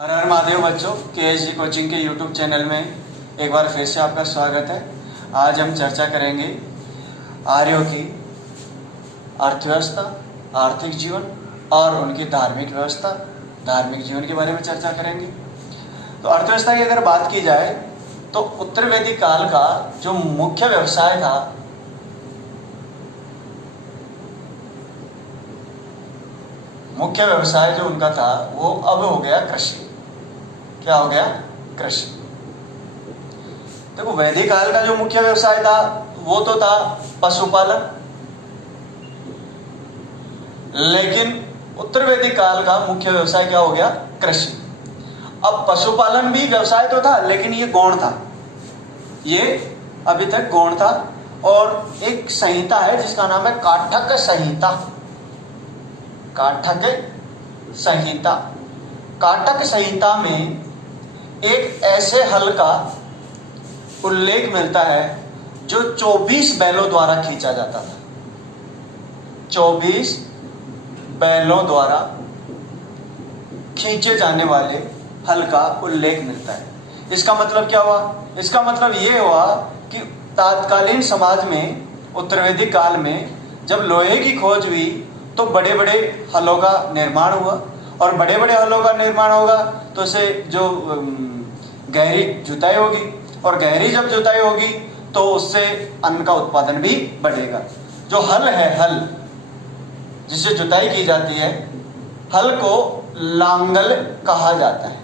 हर हर महादेव बच्चों, KSG coaching के YouTube channel में एक बार फिर से आपका स्वागत है। आज हम चर्चा करेंगे आर्यों की अर्थव्यवस्था, आर्थिक जीवन और उनकी धार्मिक व्यवस्था, धार्मिक जीवन के बारे में चर्चा करेंगे। तो अर्थव्यवस्था की अगर बात की जाए तो उत्तर वैदिक काल का जो मुख्य व्यवसाय था जो उनका था वो अब हो गया कृषि। क्या हो गया? कृषि। देखो, वैदिक काल का जो मुख्य व्यवसाय था वो तो था पशुपालन, लेकिन उत्तर वैदिक काल का मुख्य व्यवसाय क्या हो गया? कृषि। अब पशुपालन भी व्यवसाय तो था, लेकिन ये गौण था, ये अभी तक गौण था। और एक संहिता है जिसका नाम है काठक संहिता। काठक संहिता। काठक संहिता में एक ऐसे हल का उल्लेख मिलता है जो 24 बैलों द्वारा खींचा जाता था। 24 बैलों द्वारा खींचे जाने वाले हल का उल्लेख मिलता है। इसका मतलब क्या हुआ? इसका मतलब ये हुआ कि तत्कालीन समाज में, उत्तर वैदिक काल में, जब लोहे की खोज हुई तो बड़े बड़े हलों का निर्माण हुआ, और बड़े बड़े हलों का निर्माण होगा तो उसे जो गहरी जुताई होगी, और गहरी जब जुताई होगी तो उससे अन्न का उत्पादन भी बढ़ेगा। जो हल है, हल जिससे जुताई की जाती है, हल को लांगल कहा जाता है।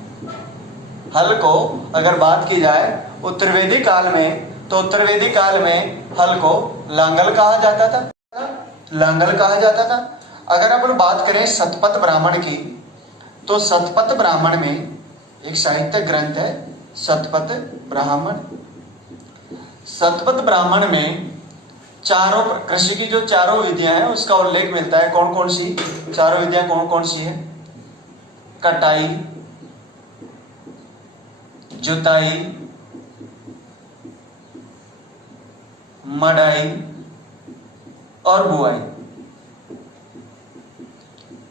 हल को अगर बात की जाए उत्तर वैदिक काल में, तो उत्तर वैदिक काल में हल को लांगल कहा जाता था। लांगल कहा जाता था। अगर अपन बात करें शतपथ ब्राह्मण की, तो शतपथ ब्राह्मण में एक साहित्य ग्रंथ है, शतपथ ब्राह्मण। शतपथ ब्राह्मण में चारों कृषि की जो चारों विधियां हैं उसका उल्लेख मिलता है। कौन कौन सी चारों विधियां कौन कौन सी है? कटाई, जुताई, मड़ाई और बुआई।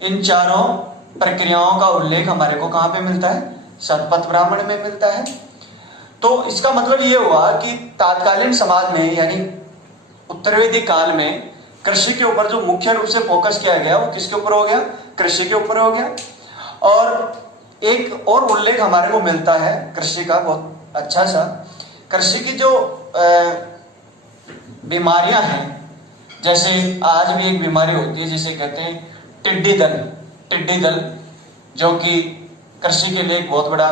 इन चारों प्रक्रियाओं का उल्लेख हमारे को कहां पे मिलता है? शतपथ ब्राह्मण में मिलता है। तो इसका मतलब ये हुआ कि तत्कालीन समाज में, यानी उत्तर वैदिक काल में, कृषि के ऊपर जो मुख्य रूप से फोकस किया गया वो किसके ऊपर हो गया? कृषि के ऊपर हो गया। और एक और उल्लेख हमारे को मिलता है कृषि का, बहुत अच्छा सा। कृषि की जो बीमारियां हैं, जैसे आज भी एक बीमारी होती है जिसे कहते हैं टिड्डी दल। टिड्डी दल जो कि कृषि के लिए एक बहुत बड़ा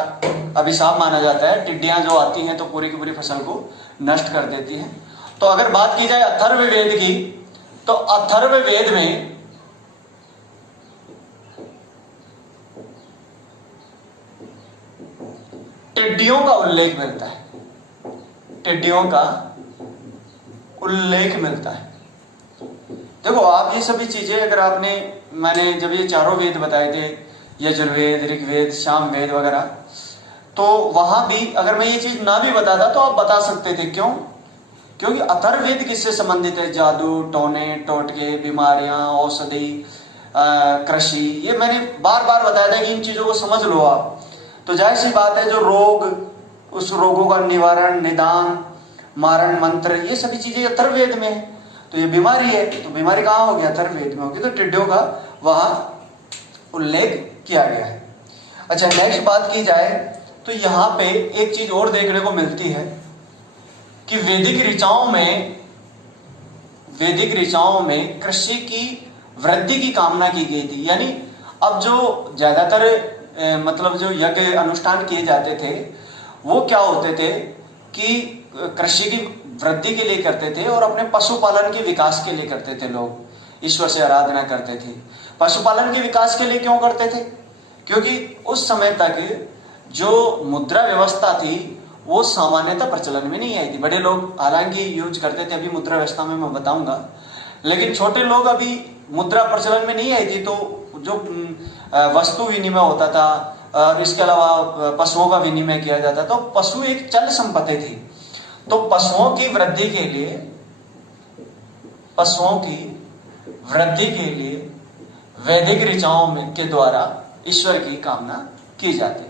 अभिशाप माना जाता है। टिड्डियां जो आती हैं तो पूरी की पूरी फसल को नष्ट कर देती हैं। तो अगर बात की जाए अथर्ववेद की, तो अथर्ववेद में टिड्डियों का उल्लेख मिलता है। टिड्डियों का उल्लेख मिलता है। देखो, आप ये सभी चीजें अगर मैंने जब ये चारों वेद बताए थे, यजुर्वेद, ऋग्वेद, सामवेद वगैरह, तो वहां भी अगर मैं ये चीज ना भी बताता तो आप बता सकते थे। क्यों? क्योंकि अथर्ववेद किससे संबंधित है? जादू, टोने, टोटके, बीमारियां, औषधि, कृषि। ये मैंने बार बार बताया था कि इन चीजों को समझ लो आप। तो जाहिर सी बात है, जो रोग, उस रोगों का निवारण, निदान, मारण मंत्र, ये सभी चीजें अथर्ववेद में है। तो ये बीमारी है, तो बीमारी कहाँ होगी? अथर्ववेद में होगी। तो टिड्डियों का वहां उल्लेख किया गया है। अच्छा, नेक्स्ट बात की जाए तो यहाँ पे एक चीज और देखने को मिलती है कि वैदिक ऋचाओं में कृषि की वृद्धि की कामना की गई थी। यानी अब जो ज्यादातर मतलब जो यज्ञ अनुष्ठान किए जाते थे वो क्या होते थे कि कृषि की वृद्धि के लिए करते थे और अपने पशुपालन के विकास के लिए करते थे। लोग ईश्वर से आराधना करते थे। पशुपालन के विकास के लिए क्यों करते थे? क्योंकि उस समय तक जो मुद्रा व्यवस्था थी वो सामान्यतः प्रचलन में नहीं आई थी। बड़े लोग हालांकि यूज करते थे, अभी मुद्रा व्यवस्था में मैं बताऊंगा, लेकिन छोटे लोग अभी मुद्रा प्रचलन में नहीं आई थी। तो जो वस्तु विनिमय होता था और इसके अलावा पशुओं का विनिमय किया जाता, तो पशु एक चल संपत्ति थी। तो पशुओं की वृद्धि के लिए वैदिक ऋचाओं के द्वारा ईश्वर की कामना की जाती थी।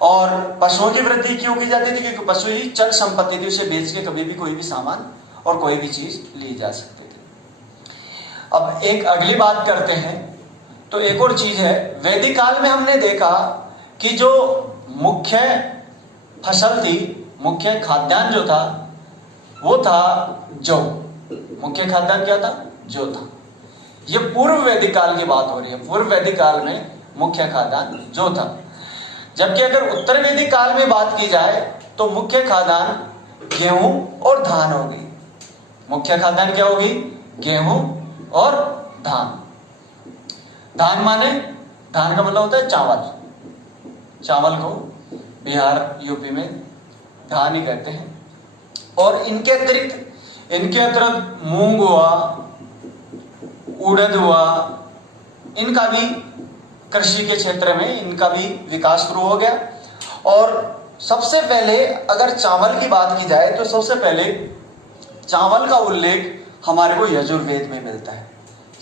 और पशुओं की वृद्धि क्यों की जाती थी? क्योंकि पशु ही चल संपत्ति थी, उसे बेच के कभी भी कोई भी सामान और कोई भी चीज ली जा सकती थी। अब एक अगली बात करते हैं, तो एक और चीज है, वैदिक काल में हमने देखा कि जो मुख्य फसल थी, मुख्य खाद्यान्न जो था वो था जौ। मुख्य खाद्यान्न क्या था? जौ था। ये पूर्व वैदिक काल की बात हो रही है। पूर्व वैदिक काल में मुख्य खाद्यान्न जौ था, जबकि अगर उत्तर वैदिक काल में बात की जाए तो मुख्य खाद्यान्न गेहूं और धान होगी। मुख्य खाद्यान्न क्या होगी? गेहूं और धान। धान माने, धान का मतलब होता है चावल। चावल को बिहार यूपी में धान ही कहते हैं। और इनके अतिरिक्त मूंग हुआ, उड़द हुआ, इनका भी कृषि के क्षेत्र में इनका भी विकास शुरू हो गया। और सबसे पहले अगर चावल की बात की जाए तो सबसे पहले चावल का उल्लेख हमारे को यजुर्वेद में मिलता है।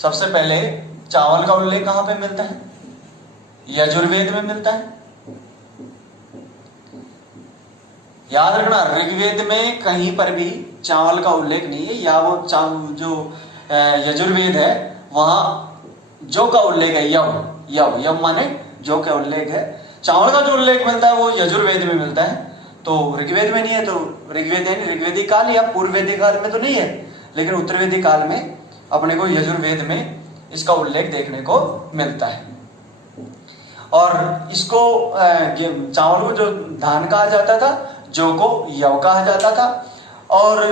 सबसे पहले चावल का उल्लेख कहां पे मिलता है? यजुर्वेद में मिलता है। याद रखना, ऋग्वेद में कहीं पर भी चावल का उल्लेख नहीं है, या वो जो यजुर्वेद है वहां जौ का उल्लेख है। यव माने जौ का उल्लेख है। चावल का जो उल्लेख मिलता है वो यजुर्वेद में मिलता है, तो ऋग्वेद में नहीं है। तो ऋग्वेद है ऋग्वेदिक काल या पूर्व वैदिक काल में तो नहीं है, लेकिन उत्तर वैदिक काल में अपने को यजुर्वेद में इसका उल्लेख देखने को मिलता है। और इसको चावल को जो धान कहा जाता था, जौ को यव कहा जाता था। और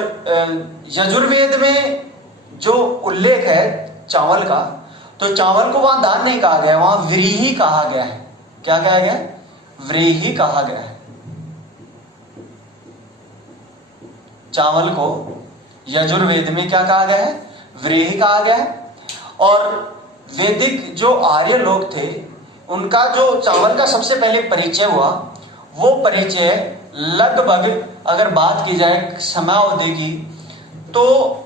यजुर्वेद में जो उल्लेख है चावल का, तो चावल को वहां धान नहीं कहा गया, वहां व्रीहि कहा गया है। क्या कहा गया? व्रीहि कहा गया है। चावल को यजुर्वेद में क्या कहा गया है? व्रीहि कहा गया है। और वैदिक जो आर्य लोग थे, उनका जो चावल का सबसे पहले परिचय हुआ, वो परिचय लगभग अगर बात की जाए समयावधि की, तो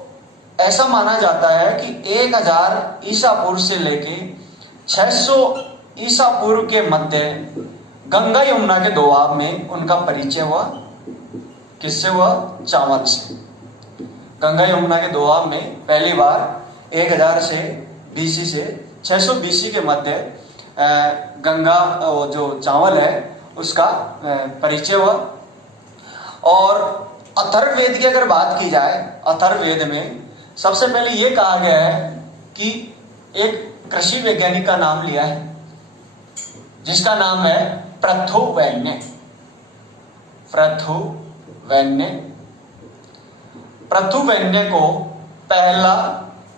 ऐसा माना जाता है कि 1000 ईसा पूर्व से लेके 600 ईसा पूर्व के मध्य गंगा यमुना के दोआब में उनका परिचय हुआ। किससे हुआ? चावल से। गंगा यमुना के दोआब में पहली बार 1000 से बीसी से 600 बीसी के मध्य गंगा जो चावल है उसका परिचय हुआ। और अथर्ववेद की अगर बात की जाए, अथर्ववेद में सबसे पहले यह कहा गया है कि एक कृषि वैज्ञानिक का नाम लिया है जिसका नाम है पृथुवैन्य। पृथुवैन्य को पहला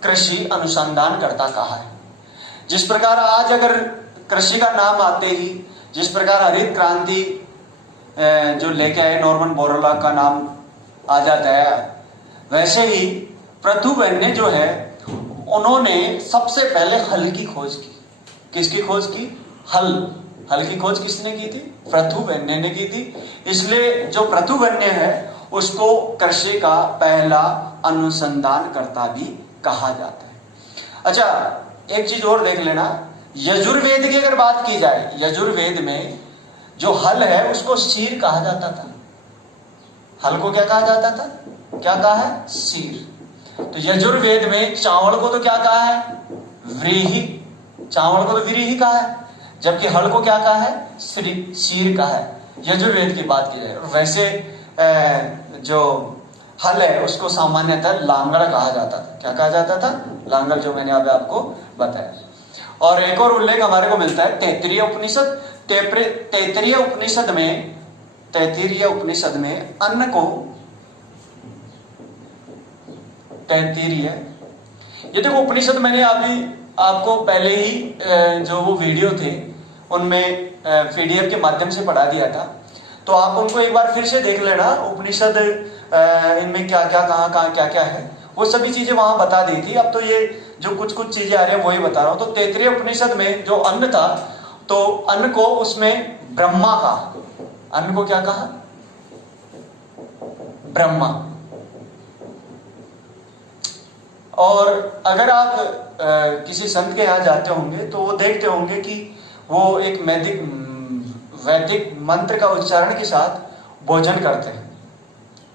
कृषि अनुसंधानकर्ता कहा है। जिस प्रकार आज अगर कृषि का नाम आते ही, जिस प्रकार हरित क्रांति जो लेके आए नॉर्मन बोरलॉग का नाम आ जाता है, वैसे ही पृथुवैन्य जो है उन्होंने सबसे पहले हल की खोज की। किसकी खोज की? हल की खोज किसने की थी? पृथुवैन्य ने की थी। इसलिए जो पृथुवैन्य है उसको कृषि का पहला अनुसंधानकर्ता भी कहा जाता है। अच्छा, एक चीज और देख लेना, यजुर्वेद की अगर बात की जाए, यजुर्वेद में जो हल है उसको शीर कहा जाता था। हल को क्या कहा जाता था? क्या कहा है? शीर। तो यजुर्वेद में चावल को तो क्या कहा है? व्रीहि। चावल को तो व्रीहि कहा है, जबकि हल को क्या कहा है? शीर कहा है, यजुर्वेद की बात की जाए। और वैसे जो हल है उसको सामान्यतः लांगड़ कहा जाता था। क्या कहा जाता था? लांगड़, जो मैंने अभी आपको बताया। और एक और उल्लेख हमारे को मिलता है तैत्तिरीय उपनिषद। तैत्तिरीय उपनिषद में अन्न को ये देखो उपनिषद मैंने अभी आपको पहले ही जो वो वीडियो थे उनमें पीडीएफ के माध्यम से पढ़ा दिया था, तो आप उनको एक बार फिर से देख लेना। उपनिषद इनमें क्या क्या कहाँ क्या क्या है वो सभी चीजें वहां बता दी थी। अब तो ये जो कुछ चीजें आ रही है वही बता रहा हूं। तो तैत्तिरीय उपनिषद में जो अन्न था, तो अन्न को उसमें ब्रह्मा कहा। अन्न को क्या कहा? ब्रह्मा। और अगर आप किसी संत के यहाँ जाते होंगे तो वो देखते होंगे कि वो एक वैदिक मंत्र का उच्चारण के साथ भोजन करते हैं।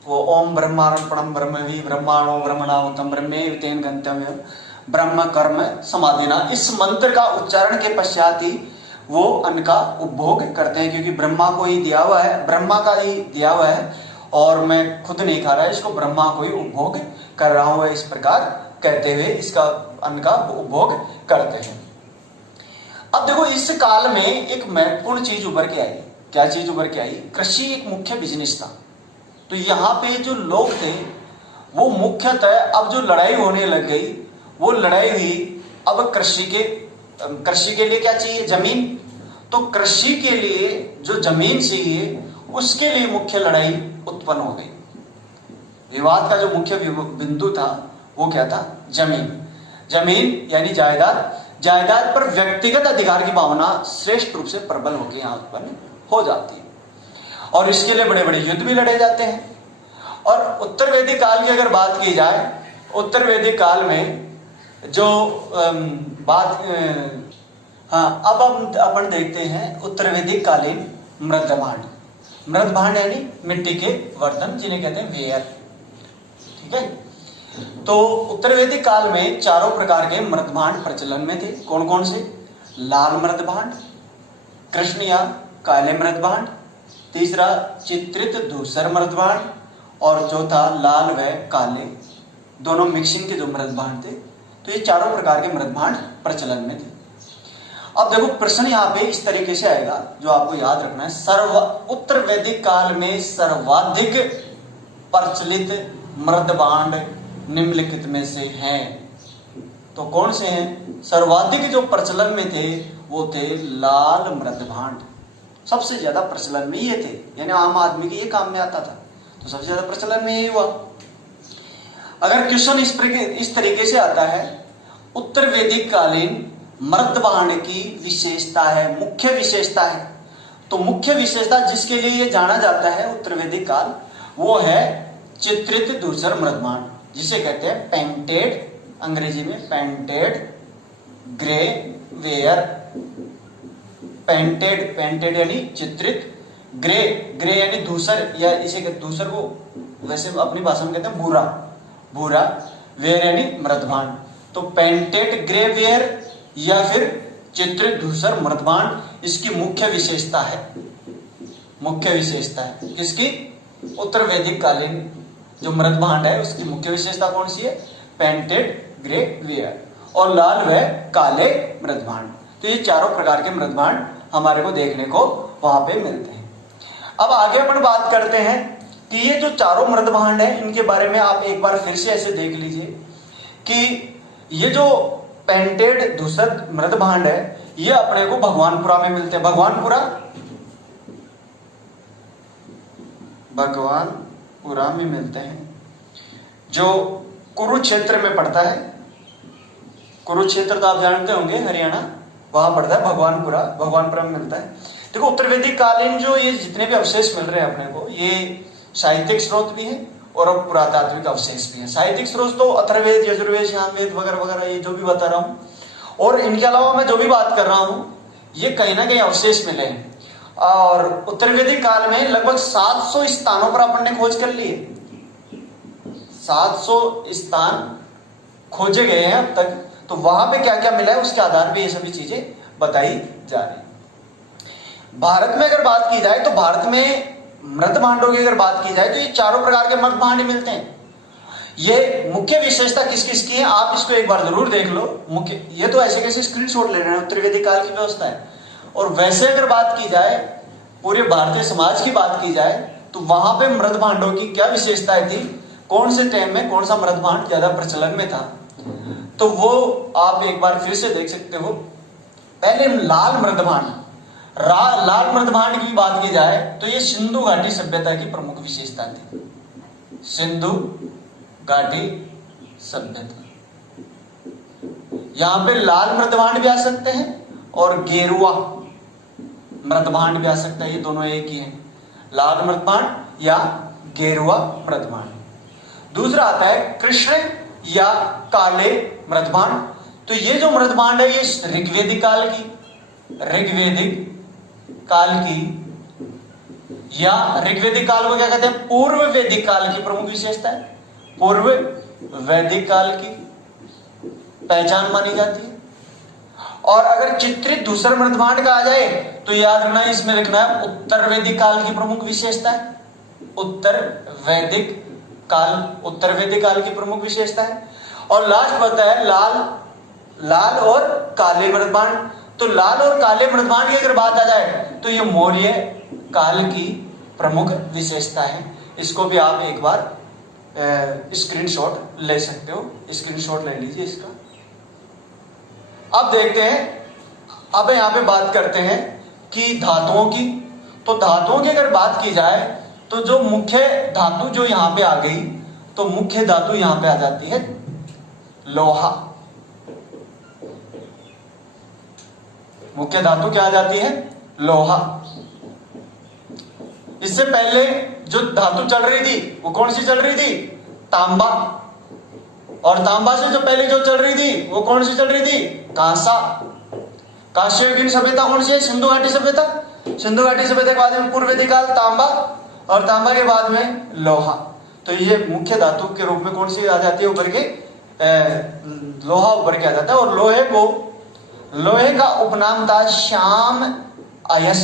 वो ओम ब्रह्मार्पणम ब्रह्मवि ब्रह्माणो ब्रह्मणाहुतम ब्रह्मे तेन गंतव्यम ब्रह्म कर्म समाधिना, इस मंत्र का उच्चारण के पश्चात ही वो अन्न का उपभोग करते हैं, क्योंकि ब्रह्मा को ही दिया हुआ है, ब्रह्मा का ही दिया हुआ है और मैं खुद नहीं खा रहा, इसको ब्रह्मा को ही उपभोग कर रहा हूं, इस प्रकार कहते हुए इसका अन्न का उपभोग करते हैं। अब देखो इस काल में एक महत्वपूर्ण चीज उभर के आई। क्या चीज उभर के आई? कृषि एक मुख्य बिजनेस था। तो यहाँ पे जो लोग थे वो मुख्यतः, अब जो लड़ाई होने लग गई, वो लड़ाई हुई अब कृषि के लिए क्या चाहिए? जमीन। तो कृषि के लिए जो जमीन चाहिए उसके लिए मुख्य लड़ाई उत्पन्न हो गई। विवाद का जो मुख्य बिंदु था वो क्या था? जमीन यानी जायदाद पर व्यक्तिगत अधिकार की भावना श्रेष्ठ रूप से प्रबल होकर यहां उत्पन्न हो जाती है और इसके लिए बड़े बड़े युद्ध भी लड़े जाते हैं। और उत्तर वैदिक काल की अगर बात की जाए, उत्तर वैदिक काल में जो अब अपन देखते हैं उत्तर वैदिक कालीन मृदभांड यानी मिट्टी के बर्तन, जिन्हें कहते हैं वेयर। ठीक है, तो उत्तर वैदिक काल में चारों प्रकार के मृदभांड प्रचलन में थे। कौन कौन से? लाल मृदभांड, कृष्ण या काले मृदभांड, तीसरा चित्रित धूसर मृदभांड और चौथा लाल व काले दोनों मिक्सिंग के जो मृदभांड थे। तो ये चारों प्रकार के मृदभांड प्रचलन में थे। अब देखो प्रश्न यहाँ पे इस तरीके से आएगा जो आपको याद रखना है। उत्तर वैदिक काल में सर्वाधिक प्रचलित मृदभांड निम्नलिखित में से हैं। तो कौन से हैं? सर्वाधिक जो प्रचलन में थे वो थे लाल मृदभांड। सबसे ज्यादा प्रचलन में ये थे, यानी आम आदमी के ये काम में आता था, तो सबसे ज्यादा प्रचलन में यही हुआ। अगर क्वेश्चन इस तरीके से आता है, उत्तर वैदिक कालीन मृदभांड की विशेषता है, मुख्य विशेषता है, तो मुख्य विशेषता जिसके लिए ये जाना जाता है उत्तर वैदिक काल, वो है चित्रित धूसर मृदभांड, जिसे कहते हैं पेंटेड, अंग्रेजी में पेंटेड ग्रे वेयर। पेंटेड यानी चित्रित, ग्रे यानी धूसर, या इसे धूसर को वैसे अपनी भाषा में कहते हैं भूरा, वेयर यानी मृदभांड। तो पेंटेड ग्रे वेयर या फिर चित्रित धूसर मृदभांड इसकी मुख्य विशेषता है। किसकी? उत्तर वैदिक कालीन जो मृदभांड है उसकी मुख्य विशेषता कौन सी है? पेंटेड ग्रे वेयर और लाल व काले मृदभांड। तो ये चारों प्रकार के मृदभांड हमारे को देखने को वहां पे मिलते हैं। अब आगे अपन बात करते हैं कि ये जो चारों मृदभांड है इनके बारे में आप एक बार फिर से ऐसे देख लीजिए कि ये जो पेंटेड धूसर मृदभांड है ये अपने को भगवानपुरा में मिलते हैं। भगवानपुरा में मिलते हैं, जो कुरुक्षेत्र में पड़ता है। कुरुक्षेत्र तो आप जानते होंगे, हरियाणा, वहां पड़ता है भगवानपुरा में मिलता है। देखो उत्तर वैदिक कालीन जो ये जितने भी अवशेष मिल रहे हैं अपने को, ये साहित्यिक स्रोत भी है और पुरातात्विक अवशेष भी है। साहित्यिक स्रोत तो अथर्ववेद, यजुर्वेद, सामवेद वगैरह वगैरह ये जो भी बता रहा हूँ, और इनके अलावा मैं जो भी बात कर रहा हूँ ये कहीं ना कहीं अवशेष मिले हैं। और उत्तर वैदिक काल में लगभग 700 स्थानों पर अपन ने खोज कर लिए। 700 स्थान खोजे गए हैं अब तक। तो वहां पे क्या क्या मिला है उसके आधार पे ये सभी चीजें बताई जा रही। भारत में अगर बात की जाए तो भारत में मृदभांडों की अगर बात की जाए तो ये चारों प्रकार के मृदभांड मिलते हैं। ये मुख्य विशेषता किस किस की है आप इसको एक बार जरूर देख लो। मुख्य ये तो ऐसे कैसे स्क्रीनशॉट ले रहे हैं, उत्तर वैदिक काल की व्यवस्था है। और वैसे अगर बात की जाए पूरे भारतीय समाज की बात की जाए तो वहां पे मृदभांडों की क्या विशेषताएं थी, कौन से टाइम में कौन सा मृदभांड ज्यादा प्रचलन में था, तो वो आप एक बार फिर से देख सकते हो। पहले लाल मृदभांड की बात की जाए तो ये सिंधु घाटी सभ्यता की प्रमुख विशेषता थी। सिंधु घाटी सभ्यता, यहां पे लाल मृदभांड भी आ सकते हैं और गेरुआ मृदभांड भी आ सकता है, ये दोनों एक ही हैं, लाल मृदभांड या गेरुआ मृदभांड। दूसरा आता है कृष्ण या काले मृदभांड। तो ये जो मृदभांड है ये ऋग्वैदिक काल की या ऋग्वेदिक काल को क्या कहते हैं? पूर्व वैदिक काल की प्रमुख विशेषता है, पूर्व वैदिक काल की पहचान मानी जाती है। और अगर चित्रित धूसर मृदभांड का आ जाए तो याद रखना, इसमें लिखना है उत्तर वैदिक काल की प्रमुख विशेषता है, उत्तर वैदिक काल, उत्तर वैदिक काल की प्रमुख विशेषता है। और लास्ट बता है लाल और काले मृदभांड। तो लाल और काले मृदभांड की अगर बात आ जाए तो ये मौर्य काल की प्रमुख विशेषता है। इसको भी आप एक बार स्क्रीनशॉट ले सकते हो, स्क्रीनशॉट ले लीजिए इसका। अब देखते हैं, अब यहां पे बात करते हैं कि धातुओं की। तो धातुओं की अगर बात की जाए तो जो मुख्य धातु जो यहां पे आ गई, तो मुख्य धातु यहां पे आ जाती है लोहा। मुख्य धातु क्या आ जाती है? लोहा। इससे पहले जो धातु चल रही थी वो कौन सी चल रही थी? तांबा। और तांबा से जो पहले जो चल रही थी वो कौन सी चल रही थी? कांसा। कांस्ययुगीन सभ्यता कौन सी है? सिंधु घाटी सभ्यता। सिंधु घाटी सभ्यता के बाद में पूर्व वैदिक काल तांबा, और तांबा के बाद में लोहा। तो ये मुख्य धातु के रूप में कौन सी आ जाती है उभर के? लोहा उभर के आ जाता है। और लोहे का उपनाम था श्याम अयस।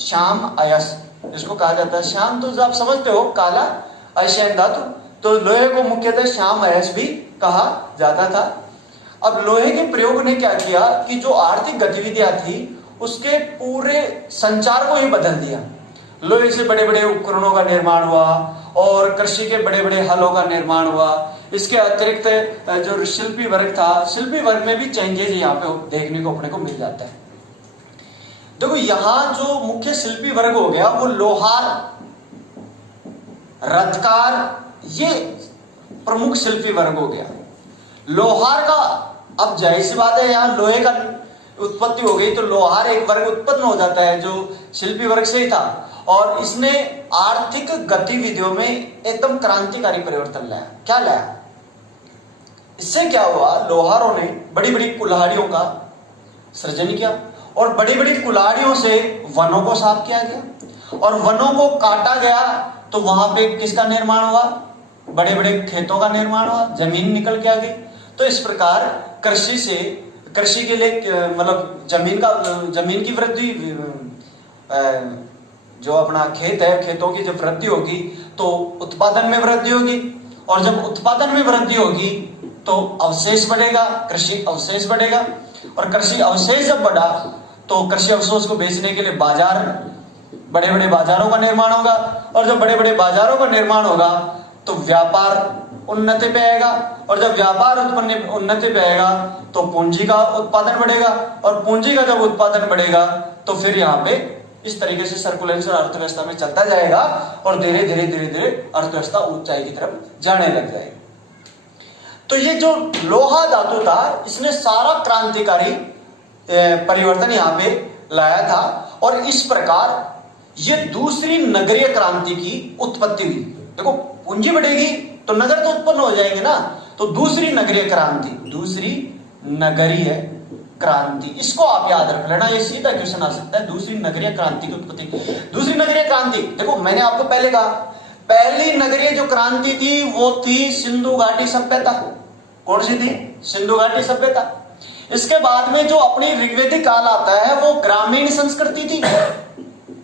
श्याम अयस इसको कहा जाता है। श्याम तो आप समझते हो, काला अयस्यायन धातु। तो लोहे को मुख्यतः श्याम अयस भी कहा जाता था। अब लोहे के प्रयोग ने क्या किया कि जो आर्थिक गतिविधियां थी उसके पूरे संचार को ही बदल दिया। लोहे से बड़े बड़े उपकरणों का निर्माण हुआ और कृषि के बड़े बड़े हलों का निर्माण हुआ। इसके अतिरिक्त जो शिल्पी वर्ग था, शिल्पी वर्ग में भी चेंजेस यहाँ पे देखने को अपने को मिल जाता है। देखो यहां जो मुख्य शिल्पी वर्ग हो गया वो लोहार, रथकार, ये प्रमुख शिल्पी वर्ग हो गया। लोहार का अब जाहिर सी बात है यहाँ लोहे का उत्पत्ति हो गई तो लोहार एक वर्ग उत्पन्न हो जाता है जो शिल्पी वर्ग से ही था। और इसने आर्थिक गतिविधियों में एकदम क्रांतिकारी परिवर्तन लाया। क्या लाया? इससे क्या हुआ? लोहारों ने बड़ी बड़ी कुल्हाड़ियों का सृजन किया और बड़ी बड़ी कुल्हाड़ियों से वनों को साफ किया गया और वनों को काटा गया तो वहां पे किसका निर्माण हुआ? बड़े बड़े खेतों का निर्माण हुआ, जमीन निकल के आ गई। तो इस प्रकार कृषि के लिए मतलब जमीन की वृद्धि, जो अपना खेत है, खेतों की जब वृद्धि होगी तो उत्पादन में वृद्धि होगी, और जब उत्पादन में वृद्धि होगी तो अवशेष बढ़ेगा, कृषि अवशेष बढ़ेगा, और कृषि अवशेष जब बढ़ा तो कृषि अवशेष को बेचने के लिए बाजार, बड़े बड़े बाजारों का निर्माण होगा, और जब बड़े बड़े बाजारों का निर्माण होगा तो व्यापार उन्नति पे आएगा, और जब व्यापार उन्नति पे आएगा तो पूंजी का उत्पादन बढ़ेगा, और पूंजी का जब उत्पादन बढ़ेगा तो फिर यहाँ पे इस तरीके से सर्कुलेशन अर्थव्यवस्था में चलता जाएगा और धीरे धीरे अर्थव्यवस्था ऊंचाई की तरफ जाने लग जाएगी। तो ये जो लोहा धातु था इसने सारा क्रांतिकारी परिवर्तन यहाँ पे लाया था, और इस प्रकार ये दूसरी नगरीय क्रांति की उत्पत्ति हुई। देखो पूंजी बढ़ेगी तो नगर तो उत्पन्न हो जाएंगे ना, तो दूसरी नगरीय क्रांति, इसको आप याद रख लेना, ये सीधा क्वेश्चन आ सकता है। दूसरी नगरीय क्रांति की उत्पत्ति, दूसरी नगरीय क्रांति, देखो मैंने आपको पहले कहा पहली नगरीय जो क्रांति थी वो थी सिंधु घाटी सभ्यता। कौन सी थी? सिंधु घाटी सभ्यता। इसके बाद में जो अपनी ऋग्वेदिक काल आता है वो ग्रामीण संस्कृति थी,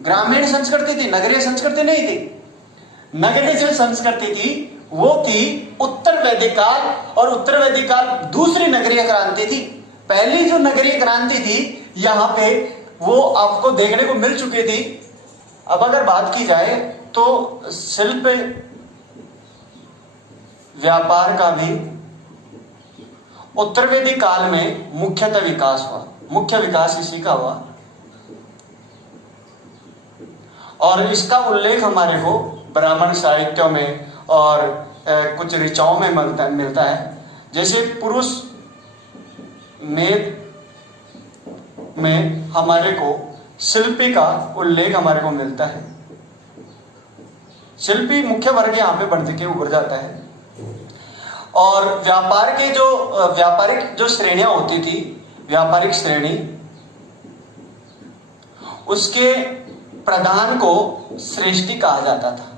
ग्रामीण संस्कृति थी, नगरीय संस्कृति नहीं थी। नगरीय जो संस्कृति थी वो थी उत्तर वैदिक काल, और उत्तर वैदिक काल दूसरी नगरीय क्रांति थी। पहली जो नगरीय क्रांति थी यहां पे वो आपको देखने को मिल चुकी थी। अब अगर बात की जाए तो शिल्प व्यापार का भी उत्तर वैदिक काल में मुख्यतः विकास हुआ, मुख्य विकास इसी का हुआ, और इसका उल्लेख हमारे को ब्राह्मण साहित्यों में और कुछ ऋचाओं में मिलता है। जैसे पुरुष मेद में हमारे को शिल्पी का उल्लेख हमारे को मिलता है। शिल्पी मुख्य वर्ग यहाँ पे बढ़ के उभर जाता है। और व्यापारिक जो श्रेणियां होती थी, व्यापारिक श्रेणी, उसके प्रधान को श्रेष्ठी कहा जाता था।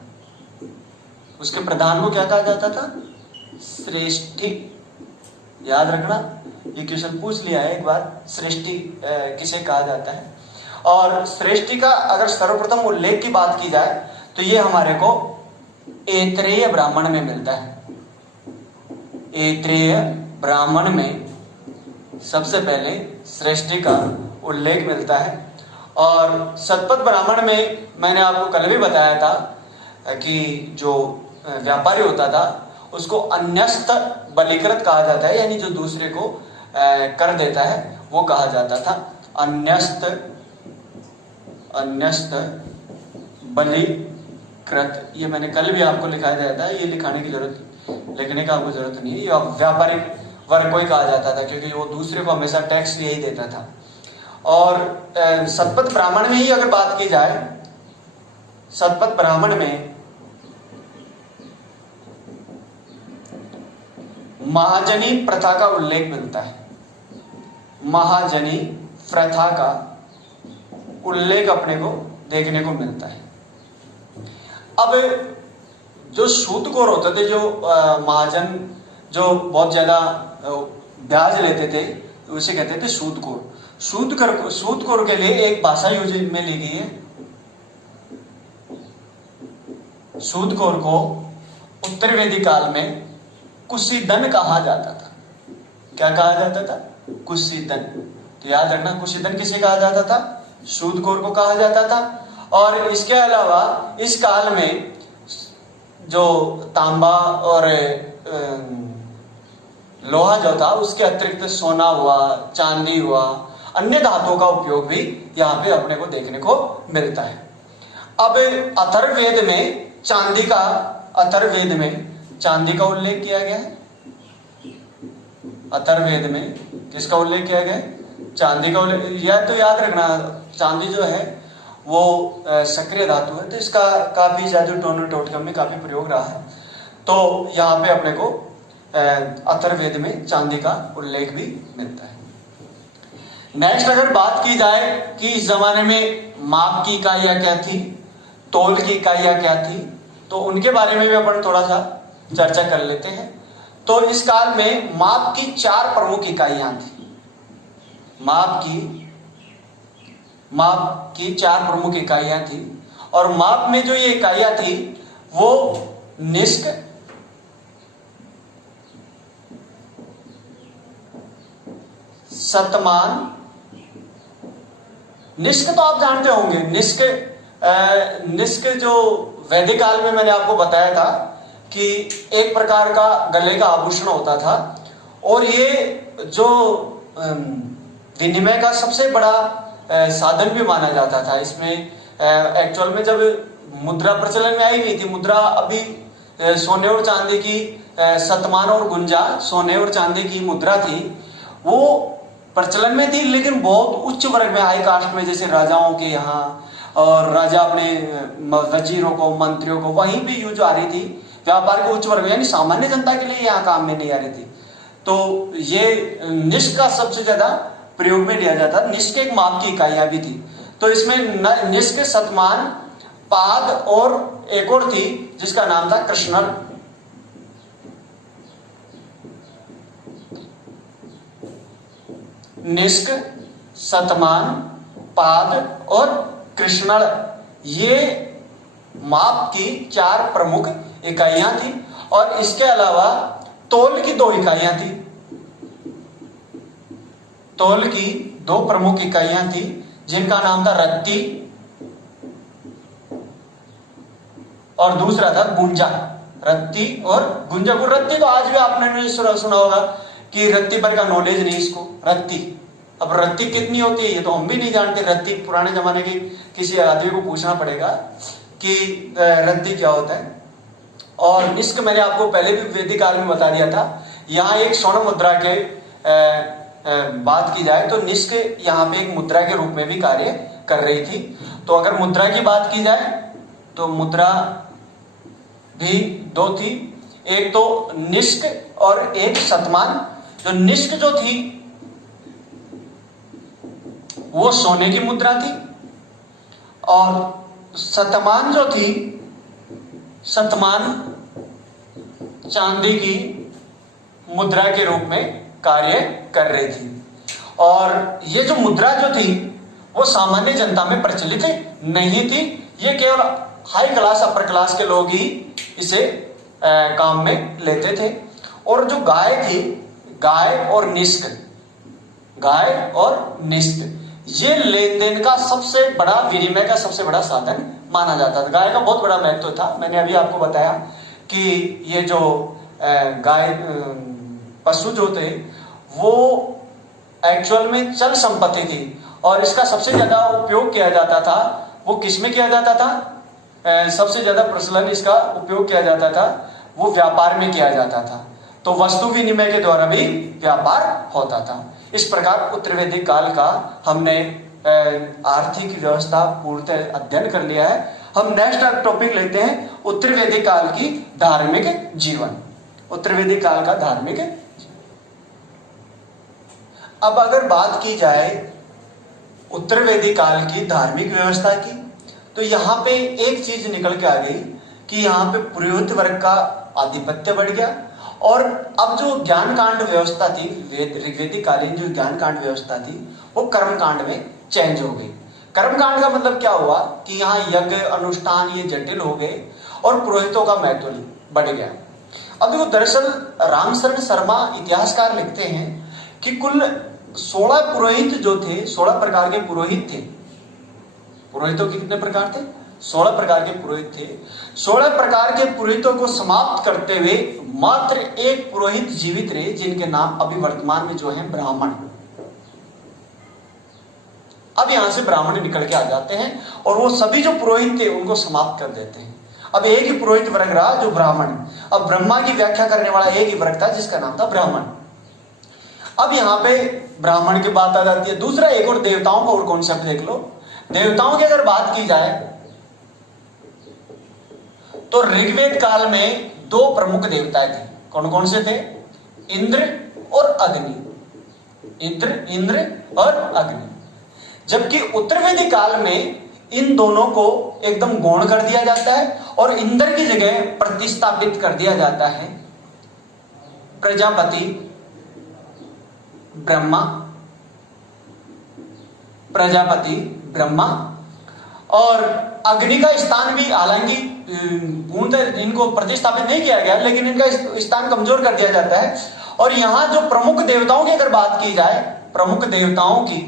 उसके प्रधान को क्या कहा जाता था? श्रेष्ठी। याद रखना, ये क्वेश्चन पूछ लिया है एक बार, श्रेष्ठी किसे कहा जाता है। और श्रेष्ठी का अगर सर्वप्रथम उल्लेख की बात की जाए तो ये हमारे को ऐत्रेय ब्राह्मण में मिलता है। ऐत्रेय ब्राह्मण में सबसे पहले श्रेष्ठी का उल्लेख मिलता है। और शतपथ ब्राह्मण में मैंने आपको कल भी बताया था कि जो व्यापारी होता था उसको अन्यस्त बलिकृत कहा जाता है, यानी जो दूसरे को कर देता है वो कहा जाता था अन्यस्त बलिकृत। ये मैंने कल भी आपको लिखा दिया था, ये लिखने की लिखने का आपको जरूरत नहीं है। ये व्यापारिक वर्ग को ही कहा जाता था क्योंकि वो दूसरे को हमेशा टैक्स यही देता था। और शतपथ ब्राह्मण में ही अगर बात की जाए, शतपथ ब्राह्मण में महाजनी प्रथा का उल्लेख मिलता है। महाजनी प्रथा का उल्लेख अपने को देखने को मिलता है। अब जो सूदखोर होते थे, जो महाजन जो बहुत ज्यादा ब्याज लेते थे, उसे कहते थे सूदखोर। सूदखोर के लिए एक भाषा यूज में ली गई है। सूदखोर को उत्तर वैदिक काल में कुशीदन कहा जाता था। क्या कहा जाता था? कुशीदन। तो याद रखना, कुशीदन किसे कहा जाता था? सूदखोर को कहा जाता था। और इसके अलावा इस काल में जो तांबा और लोहा जो था, उसके अतिरिक्त सोना हुआ, चांदी हुआ, अन्य धातुओं का उपयोग भी यहाँ पे अपने को देखने को मिलता है। अब अथर्ववेद में चांदी का उल्लेख किया गया है। अथर्ववेद में किसका उल्लेख किया गया है? चांदी का उल्लेख। यह तो याद रखना, चांदी जो है वो सक्रिय धातु है, तो इसका काफी ज्यादा टोन टोटका में काफी प्रयोग रहा है। तो यहाँ पे अपने को अथर्ववेद में चांदी का उल्लेख भी मिलता है। नेक्स्ट अगर बात की जाए कि इस जमाने में माप की इकाइयां क्या थी, तोल की इकाइयां क्या थी, तो उनके बारे में भी अपन थोड़ा सा चर्चा कर लेते हैं। तो इस काल में माप की 4 प्रमुख इकाइयां थी। माप की 4 प्रमुख इकाइयां थी। और माप में जो ये इकाइयां थी वो निष्क, शतमान। निष्क तो आप जानते होंगे। निष्क जो वैदिक काल में मैंने आपको बताया था कि एक प्रकार का गले का आभूषण होता था। और ये जो विनिमय का सबसे बड़ा साधन भी माना जाता था। इसमें एक्चुअल में जब मुद्रा प्रचलन में आई नहीं थी, मुद्रा अभी सोने और चांदी की, शतमान और गुंजा सोने और चांदी की मुद्रा थी, वो प्रचलन में थी, लेकिन बहुत उच्च वर्ग में, हाई कास्ट में, जैसे राजाओं के यहाँ, और राजा अपने वजीरों को, मंत्रियों को, वहीं पे यूज आ रही थी। व्यापार के उच्च वर्ग यानी सामान्य जनता के लिए यहाँ काम में नहीं आ रही थी। तो ये निष्क का सबसे ज्यादा प्रयोग में लिया जाता। निष्क एक माप की इकाइयां भी थी। तो इसमें निष्क, शतमान, पाद और एक और थी जिसका नाम था कृष्णल। निष्क, शतमान, पाद और कृष्णल, ये माप की 4 प्रमुख इकाइयां थी। और इसके अलावा तोल की 2 इकाइयां थी। तोल की 2 प्रमुख इकाइयां थी जिनका नाम था रत्ती और दूसरा था गुंजा। रत्ती और गुंजा। रत्ती तो आज भी आपने सुना होगा कि रत्ती पर का नॉलेज नहीं इसको। रत्ती, अब रत्ती कितनी होती है ये तो हम भी नहीं जानते। रत्ती पुराने जमाने की किसी आदमी को पूछना पड़ेगा कि रत्ती क्या होता है। और निष्क मैंने आपको पहले भी वैदिक काल में बता दिया था। यहाँ एक स्वर्ण मुद्रा के बात की जाए तो निष्क यहाँ पे एक मुद्रा के रूप में भी कार्य कर रही थी। तो अगर मुद्रा की बात की जाए तो मुद्रा भी 2 थी, एक तो निष्क और एक शतमान। जो निष्क जो थी वो सोने की मुद्रा थी और शतमान जो थी, शतमान चांदी की मुद्रा के रूप में कार्य कर रही थी। और ये जो मुद्रा जो थी वो सामान्य जनता में प्रचलित नहीं थी, ये केवल हाई क्लास अपर क्लास के लोग ही इसे काम में लेते थे। और जो गाय थी, गाय और निष्क, गाय और निष्क ये लेन देन का सबसे बड़ा, विनिमय का सबसे बड़ा साधन माना जाता था। गाय का बहुत बड़ा महत्व था। मैंने अभी आपको बताया कि ये जो गाय पशु जो थे वो एक्चुअल में चल संपत्ति थी और इसका सबसे ज्यादा उपयोग किया जाता था, वो किसमें किया जाता था? सबसे ज्यादा प्रचलन इसका उपयोग किया जाता था वो व्यापार में किया जाता था। तो वस्तु विनिमय के द्वारा भी व्यापार होता था। इस प्रकार उत्तर वैदिक काल का हमने आर्थिक व्यवस्था पूर्णतः अध्ययन कर लिया है। हम नेक्स्ट टॉपिक लेते हैं उत्तर वैदिक काल की धार्मिक जीवन। उत्तर वैदिक काल का धार्मिक। अब अगर बात की जाए उत्तर वैदिक काल की धार्मिक व्यवस्था की, तो यहाँ पे एक चीज निकल के आ गई कि यहाँ पे पुरोहित वर्ग का आधिपत्य बढ़ गया। और अब जो ज्ञान कांड व्यवस्था थी, ऋग्वेदिक कालीन जो ज्ञान कांड व्यवस्था थी वो कर्म कांड में चेंज हो गई। कर्म कांड का मतलब क्या हुआ कि यहाँ यज्ञ अनुष्ठान ये जटिल हो गए और पुरोहितों का महत्व बढ़ गया। अब देखो, दरअसल रामशरण शर्मा इतिहासकार लिखते हैं कि कुल 16 पुरोहित जो थे, 16 प्रकार के पुरोहित थे। पुरोहितों के कितने प्रकार थे? 16 प्रकार के पुरोहित थे। 16 प्रकार के पुरोहितों को समाप्त करते हुए मात्र एक पुरोहित जीवित रहे जिनके नाम अभी वर्तमान में जो है ब्राह्मण। अब यहां से ब्राह्मण निकल के आ जाते हैं और वो सभी जो पुरोहित थे उनको समाप्त कर देते हैं। अब एक ही पुरोहित वर्ग रहा जो ब्राह्मण। अब ब्रह्मा की व्याख्या करने वाला एक ही वर्ग था जिसका नाम था ब्राह्मण। अब यहाँ पे ब्राह्मण की बात आ जाती है। दूसरा एक और देवताओं का और कॉन्सेप्ट देख लो। देवताओं की अगर बात की जाए तो ऋग्वेद काल में 2 प्रमुख देवताएं थे। कौन कौन से थे? इंद्र और अग्नि। इंद्र और अग्नि। जबकि उत्तर वैदिक काल में इन दोनों को एकदम गौण कर दिया जाता है और इंद्र की जगह प्रतिस्थापित कर दिया जाता है प्रजापति ब्रह्मा। प्रजापति ब्रह्मा और अग्नि का स्थान भी हालांकि पूर्णतः इनको प्रतिस्थापित नहीं किया गया, लेकिन इनका स्थान कमजोर कर दिया जाता है। और यहां जो प्रमुख देवताओं की अगर बात की जाए, प्रमुख देवताओं की,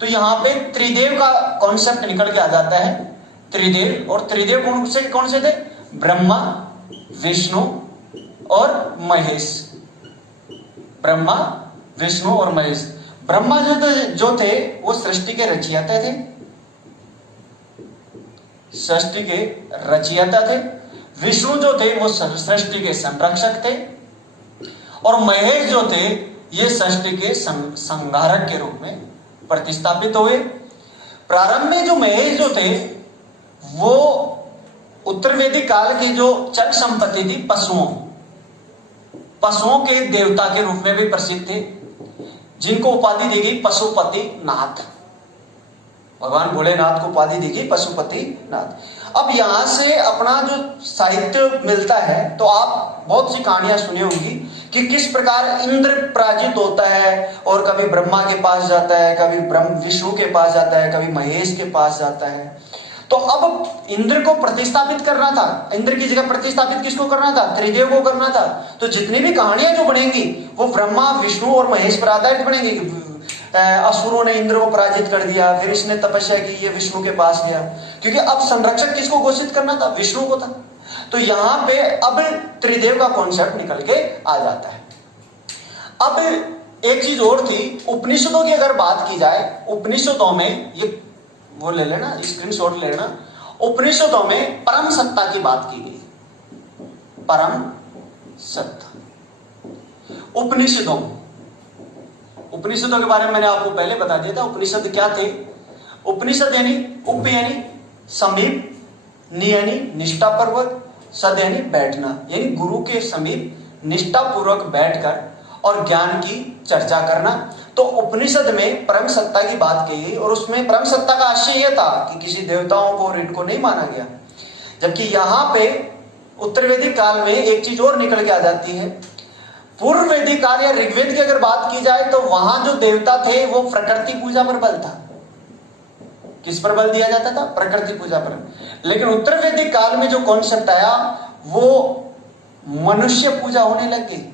तो यहां पे त्रिदेव का कॉन्सेप्ट निकल के आ जाता है। त्रिदेव, और त्रिदेव कौन से थे? ब्रह्मा, विष्णु और महेश। ब्रह्मा, विष्णु और महेश। ब्रह्मा जो थे वो सृष्टि के रचयिता थे, सृष्टि के रचयिता थे। विष्णु जो थे वो सृष्टि के संरक्षक थे और महेश जो थे ये सृष्टि के संहारक के रूप में प्रतिस्थापित हुए। प्रारंभ में जो महेश जो थे वो उत्तर वैदिक काल की जो चल संपत्ति थी पशुओं के देवता के रूप में भी प्रसिद्ध थे, जिनको उपाधि दी गई पशुपति नाथ। भगवान भोलेनाथ को उपाधि दी गई पशुपति नाथ। अब यहां से अपना जो साहित्य मिलता है तो आप बहुत सी कहानियां सुनी होंगी कि किस प्रकार इंद्र पराजित होता है और कभी ब्रह्मा के पास जाता है, कभी विष्णु के पास जाता है, कभी महेश के पास जाता है। तो अब इंद्र को प्रतिस्थापित करना था, इंद्र की जगह प्रतिस्थापित किसको करना था? त्रिदेव को करना था। तो जितनी भी कहानियां जो बनेंगी वो ब्रह्मा, विष्णु और महेश पर आधारित बनेंगी। असुरों ने इंद्र को पराजित कर दिया, फिर इसने तपस्या की, ये विष्णु के पास गया, क्योंकि अब संरक्षक किसको घोषित करना था? विष्णु को था। तो यहां पे अब त्रिदेव का कॉन्सेप्ट निकल के आ जाता है। अब एक चीज और थी, उपनिषदों की अगर बात की जाए, उपनिषदों में ये वो ले लेना, स्क्रीनशॉट ले लेना। उपनिषदों में परम सत्ता की बात की गई। परम सत्ता उपनिषदों के बारे में मैंने आपको पहले बता दिया था। उपनिषद क्या थे? उपनिषद यानी उप यानी समीप, नि यानी निष्ठापूर्वक, सद यानी बैठना, यानी गुरु के समीप निष्ठापूर्वक बैठकर और ज्ञान की चर्चा करना। तो उपनिषद में परम सत्ता की बात कही गई, और उसमें परम सत्ता का आशय यह था कि किसी देवताओं को और इनको नहीं माना गया। जबकि यहां पे उत्तर वैदिक काल में एक चीज और निकल के आ जाती है। पूर्व वैदिक काल या ऋग्वेद की अगर बात की जाए तो वहां जो देवता थे वो प्रकृति पूजा पर बल था। किस पर बल दिया जाता था? प्रकृति पूजा पर। लेकिन उत्तर वैदिक काल में जो कॉन्सेप्ट आया वो मनुष्य पूजा होने लग गई।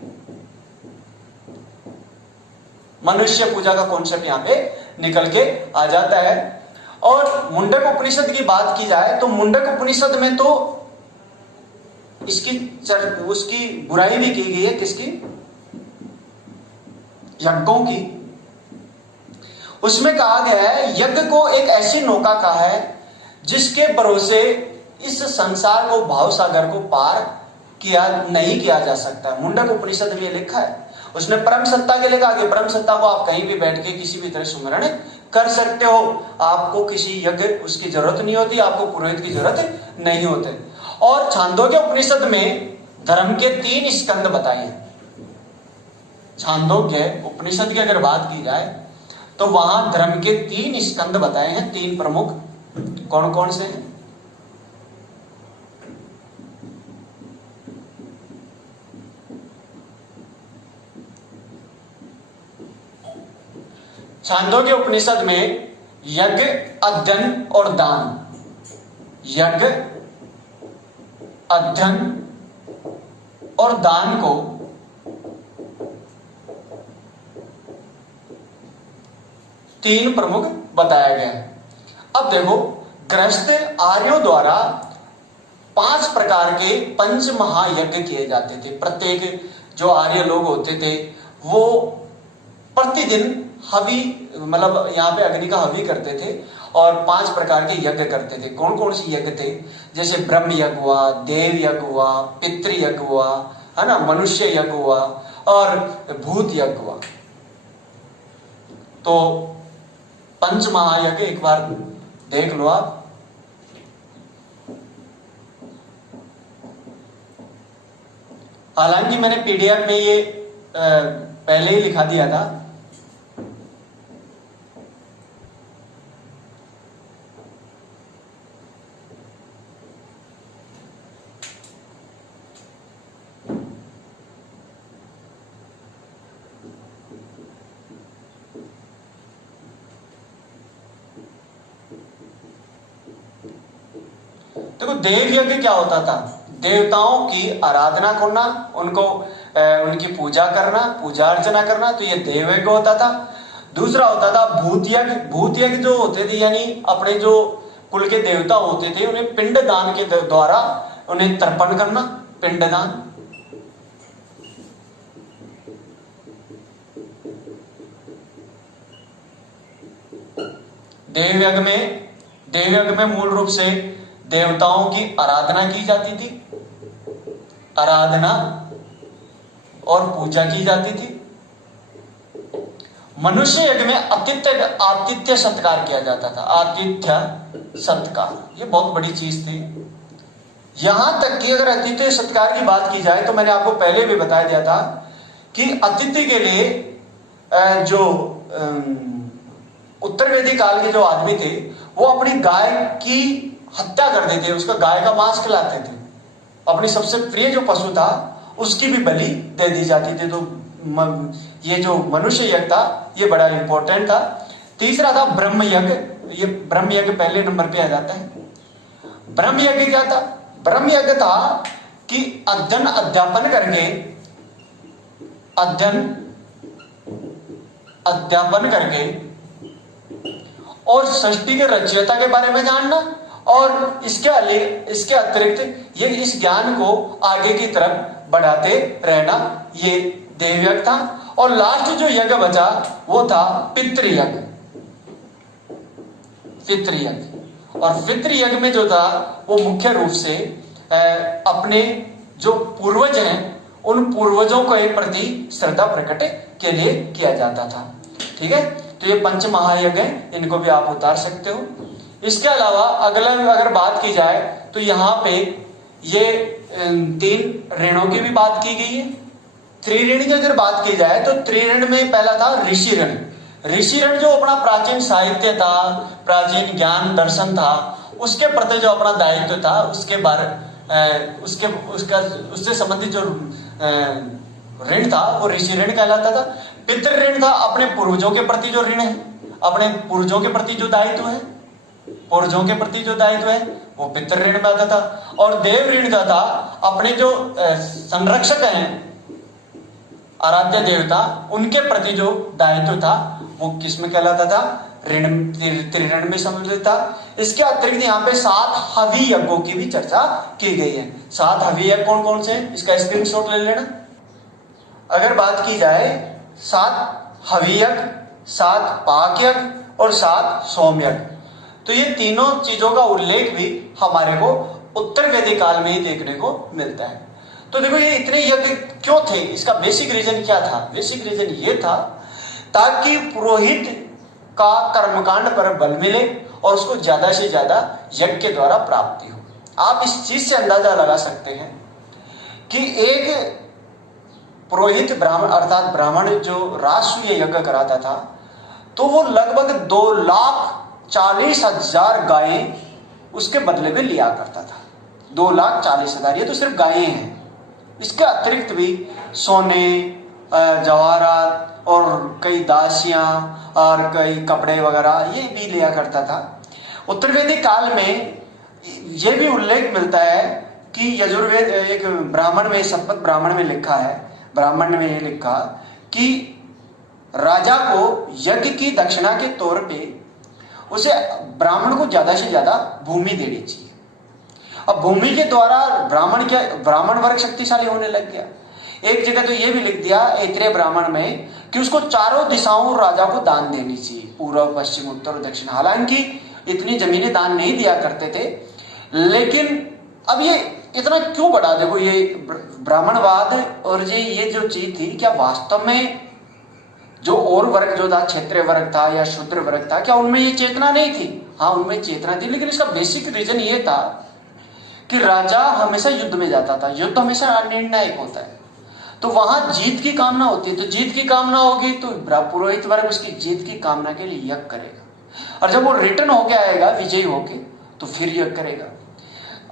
मनुष्य पूजा का कॉन्सेप्ट यहां पे निकल के आ जाता है। और मुंडक उपनिषद की बात की जाए तो मुंडक उपनिषद में तो उसकी बुराई भी की गई है। किसकी? यज्ञों की। उसमें कहा गया है यज्ञ को एक ऐसी नौका कहा है जिसके भरोसे इस संसार को, भाव सागर को पार किया नहीं किया जा सकता। मुंडक उपनिषद में लिखा है। उसने परम सत्ता के लिए कहा कि परम सत्ता को आप कहीं भी बैठ के किसी भी तरह सुमरण कर सकते हो, आपको किसी यज्ञ उसकी जरूरत नहीं होती, आपको पुरोहित की जरूरत नहीं होती। और छांदोग्य उपनिषद में धर्म के 3 स्कंद बताए हैं। छांदोग्य उपनिषद की अगर बात की जाए तो वहां धर्म के 3 स्कंद बताए हैं। 3 प्रमुख कौन कौन से हैं? छांदोग्य उपनिषद में यज्ञ, अध्ययन और दान, यज्ञ, अध्ययन और दान को तीन प्रमुख बताया गया है। अब देखो, गृहस्थ आर्यों द्वारा 5 प्रकार के पंच महायज्ञ किए जाते थे। प्रत्येक जो आर्य लोग होते थे वो प्रतिदिन हवि, मतलब यहाँ पे अग्नि का हवि करते थे और 5 प्रकार के यज्ञ करते थे। कौन कौन से यज्ञ थे? जैसे ब्रह्म यज्ञ हुआ, देव यज्ञ हुआ, पितृ यज्ञ हुआ, है ना, मनुष्य यज्ञ हुआ और भूत यज्ञ हुआ। तो पंच महायज्ञ एक बार देख लो आप। हालांकि मैंने पीडीएफ में ये पहले ही लिखा दिया था। देखो, देव यज्ञ क्या होता था? देवताओं की आराधना करना, उनको उनकी पूजा करना, पूजा अर्चना करना, तो ये देव यज्ञ होता था। दूसरा होता था भूत यज्ञ। भूत यज्ञ जो होते थे यानी अपने जो कुल के देवता होते थे उन्हें पिंड दान के द्वारा उन्हें तर्पण करना, पिंडदान। देव यज्ञ में मूल रूप से देवताओं की आराधना की जाती थी, आराधना और पूजा की जाती थी। मनुष्य यज्ञ में आतिथ्य सत्कार किया जाता था। आतिथ्य सत्कार ये बहुत बड़ी चीज थी। यहां तक कि अगर आतिथ्य सत्कार की बात की जाए तो मैंने आपको पहले भी बता दिया था कि अतिथि के लिए जो उत्तर वैदिक काल के जो आदमी थे वो अपनी गाय की हत्या कर देते, उसका गाय का मांस खिलाते थे। अपनी सबसे प्रिय जो पशु था उसकी भी बलि दे दी जाती थी। तो ये जो मनुष्य यज्ञ था ये बड़ा इंपॉर्टेंट था। तीसरा था ब्रह्म यज्ञ। ये ब्रह्म यज्ञ पहले नंबर पे आ जाता है। ब्रह्म यज्ञ क्या था? ब्रह्म यज्ञ था कि अध्ययन अध्यापन करके, अध्यापन करके और सृष्टि के रचयिता के बारे में जानना और इसके अतिरिक्त ये इस ज्ञान को आगे की तरफ बढ़ाते रहना, ये देव यज्ञ था। और लास्ट जो यज्ञ बचा वो था पितृयज्ञ। पितृयज्ञ और पितृयज्ञ में जो था वो मुख्य रूप से अपने जो पूर्वज हैं उन पूर्वजों को एक प्रति श्रद्धा प्रकट के लिए किया जाता था। ठीक है, तो ये पंच महायज्ञ हैं, इनको भी आप उतार सकते हो। इसके अलावा अगर बात की जाए तो यहाँ पे ये 3 ऋणों की भी बात की गई है। त्रिऋण की अगर बात की जाए तो त्रिऋण में पहला था ऋषि ऋण। ऋषि ऋण जो अपना प्राचीन साहित्य था, प्राचीन ज्ञान दर्शन था, उसके प्रति जो अपना दायित्व था, उसके बारे उससे संबंधित जो ऋण था वो ऋषि ऋण कहलाता था। पितृ ऋण था अपने पूर्वजों के प्रति जो ऋण है, अपने पूर्वजों के प्रति जो दायित्व है, पूर्वजों के प्रति जो दायित्व है वो पितृ ऋण में आता था। और देव ऋण का था अपने जो संरक्षक हैं, आराध्य देवता, उनके प्रति जो दायित्व था वो किसमें कहलाता था? ऋण, त्रिऋण में सम्मिलित था। इसके अतिरिक्त यहाँ पे 7 हवि यज्ञों की भी चर्चा की गई है। 7 हवि यज्ञ कौन कौन से? इसका स्क्रीनशॉट ले लेना। अगर बात की जाए 7 हवि यज्ञ, 7 पाक यज्ञ और 7 सोम यज्ञ, तो ये तीनों चीजों का उल्लेख भी हमारे को उत्तर वैदिक काल में ही देखने को मिलता है। तो देखो ये इतने यज्ञ क्यों थे, इसका बेसिक रीजन क्या था? बेसिक रीजन ये था ताकि पुरोहित का कर्मकांड पर बल मिले और उसको ज्यादा से ज्यादा यज्ञ के द्वारा प्राप्ति हो। आप इस चीज से अंदाजा लगा सकते हैं कि एक पुरोहित ब्राह्मण अर्थात ब्राह्मण जो राष्ट्रीय यज्ञ कराता था तो वो लगभग 2,40,000 गायें उसके बदले में लिया करता था। 2,40,000, ये तो सिर्फ गायें हैं। इसके अतिरिक्त भी सोने, जवाहरात और कई दासियां और कई कपड़े वगैरह ये भी लिया करता था। उत्तर वैदिक काल में ये भी उल्लेख मिलता है कि यजुर्वेद एक ब्राह्मण में, शतपथ ब्राह्मण में लिखा है, ब्राह्मण में ये लिखा कि राजा को यज्ञ की दक्षिणा के तौर पे उसे ब्राह्मण को ज्यादा से ज्यादा भूमि देनी चाहिए। अब भूमि के द्वारा ब्राह्मण वर्ग शक्तिशाली होने लग गया। एक जगह तो ये भी लिख दिया ऐत्रेय ब्राह्मण में कि उसको चारों दिशाओं राजा को दान देनी चाहिए, पूर्व, पश्चिम, उत्तर और दक्षिण। हालांकि इतनी जमीनें दान नहीं दिया करते थे, लेकिन अब ये इतना क्यों बढ़ा? देखो ये ब्राह्मणवाद और ये जो चीज थी, क्या वास्तव में जो और वर्ग जो था, क्षेत्रीय वर्ग था या शूद्र वर्ग था, क्या उनमें ये चेतना नहीं थी? हाँ, उनमें चेतना थी, लेकिन इसका बेसिक रीजन ये था कि राजा हमेशा युद्ध में जाता था। युद्ध हमेशा निर्णायक होता है, तो वहां जीत की कामना होती है। तो जीत की कामना होगी तो पुरोहित वर्ग उसकी जीत की कामना के लिए यज्ञ करेगा, और जब वो रिटर्न होके आएगा विजयी होके तो फिर यज्ञ करेगा।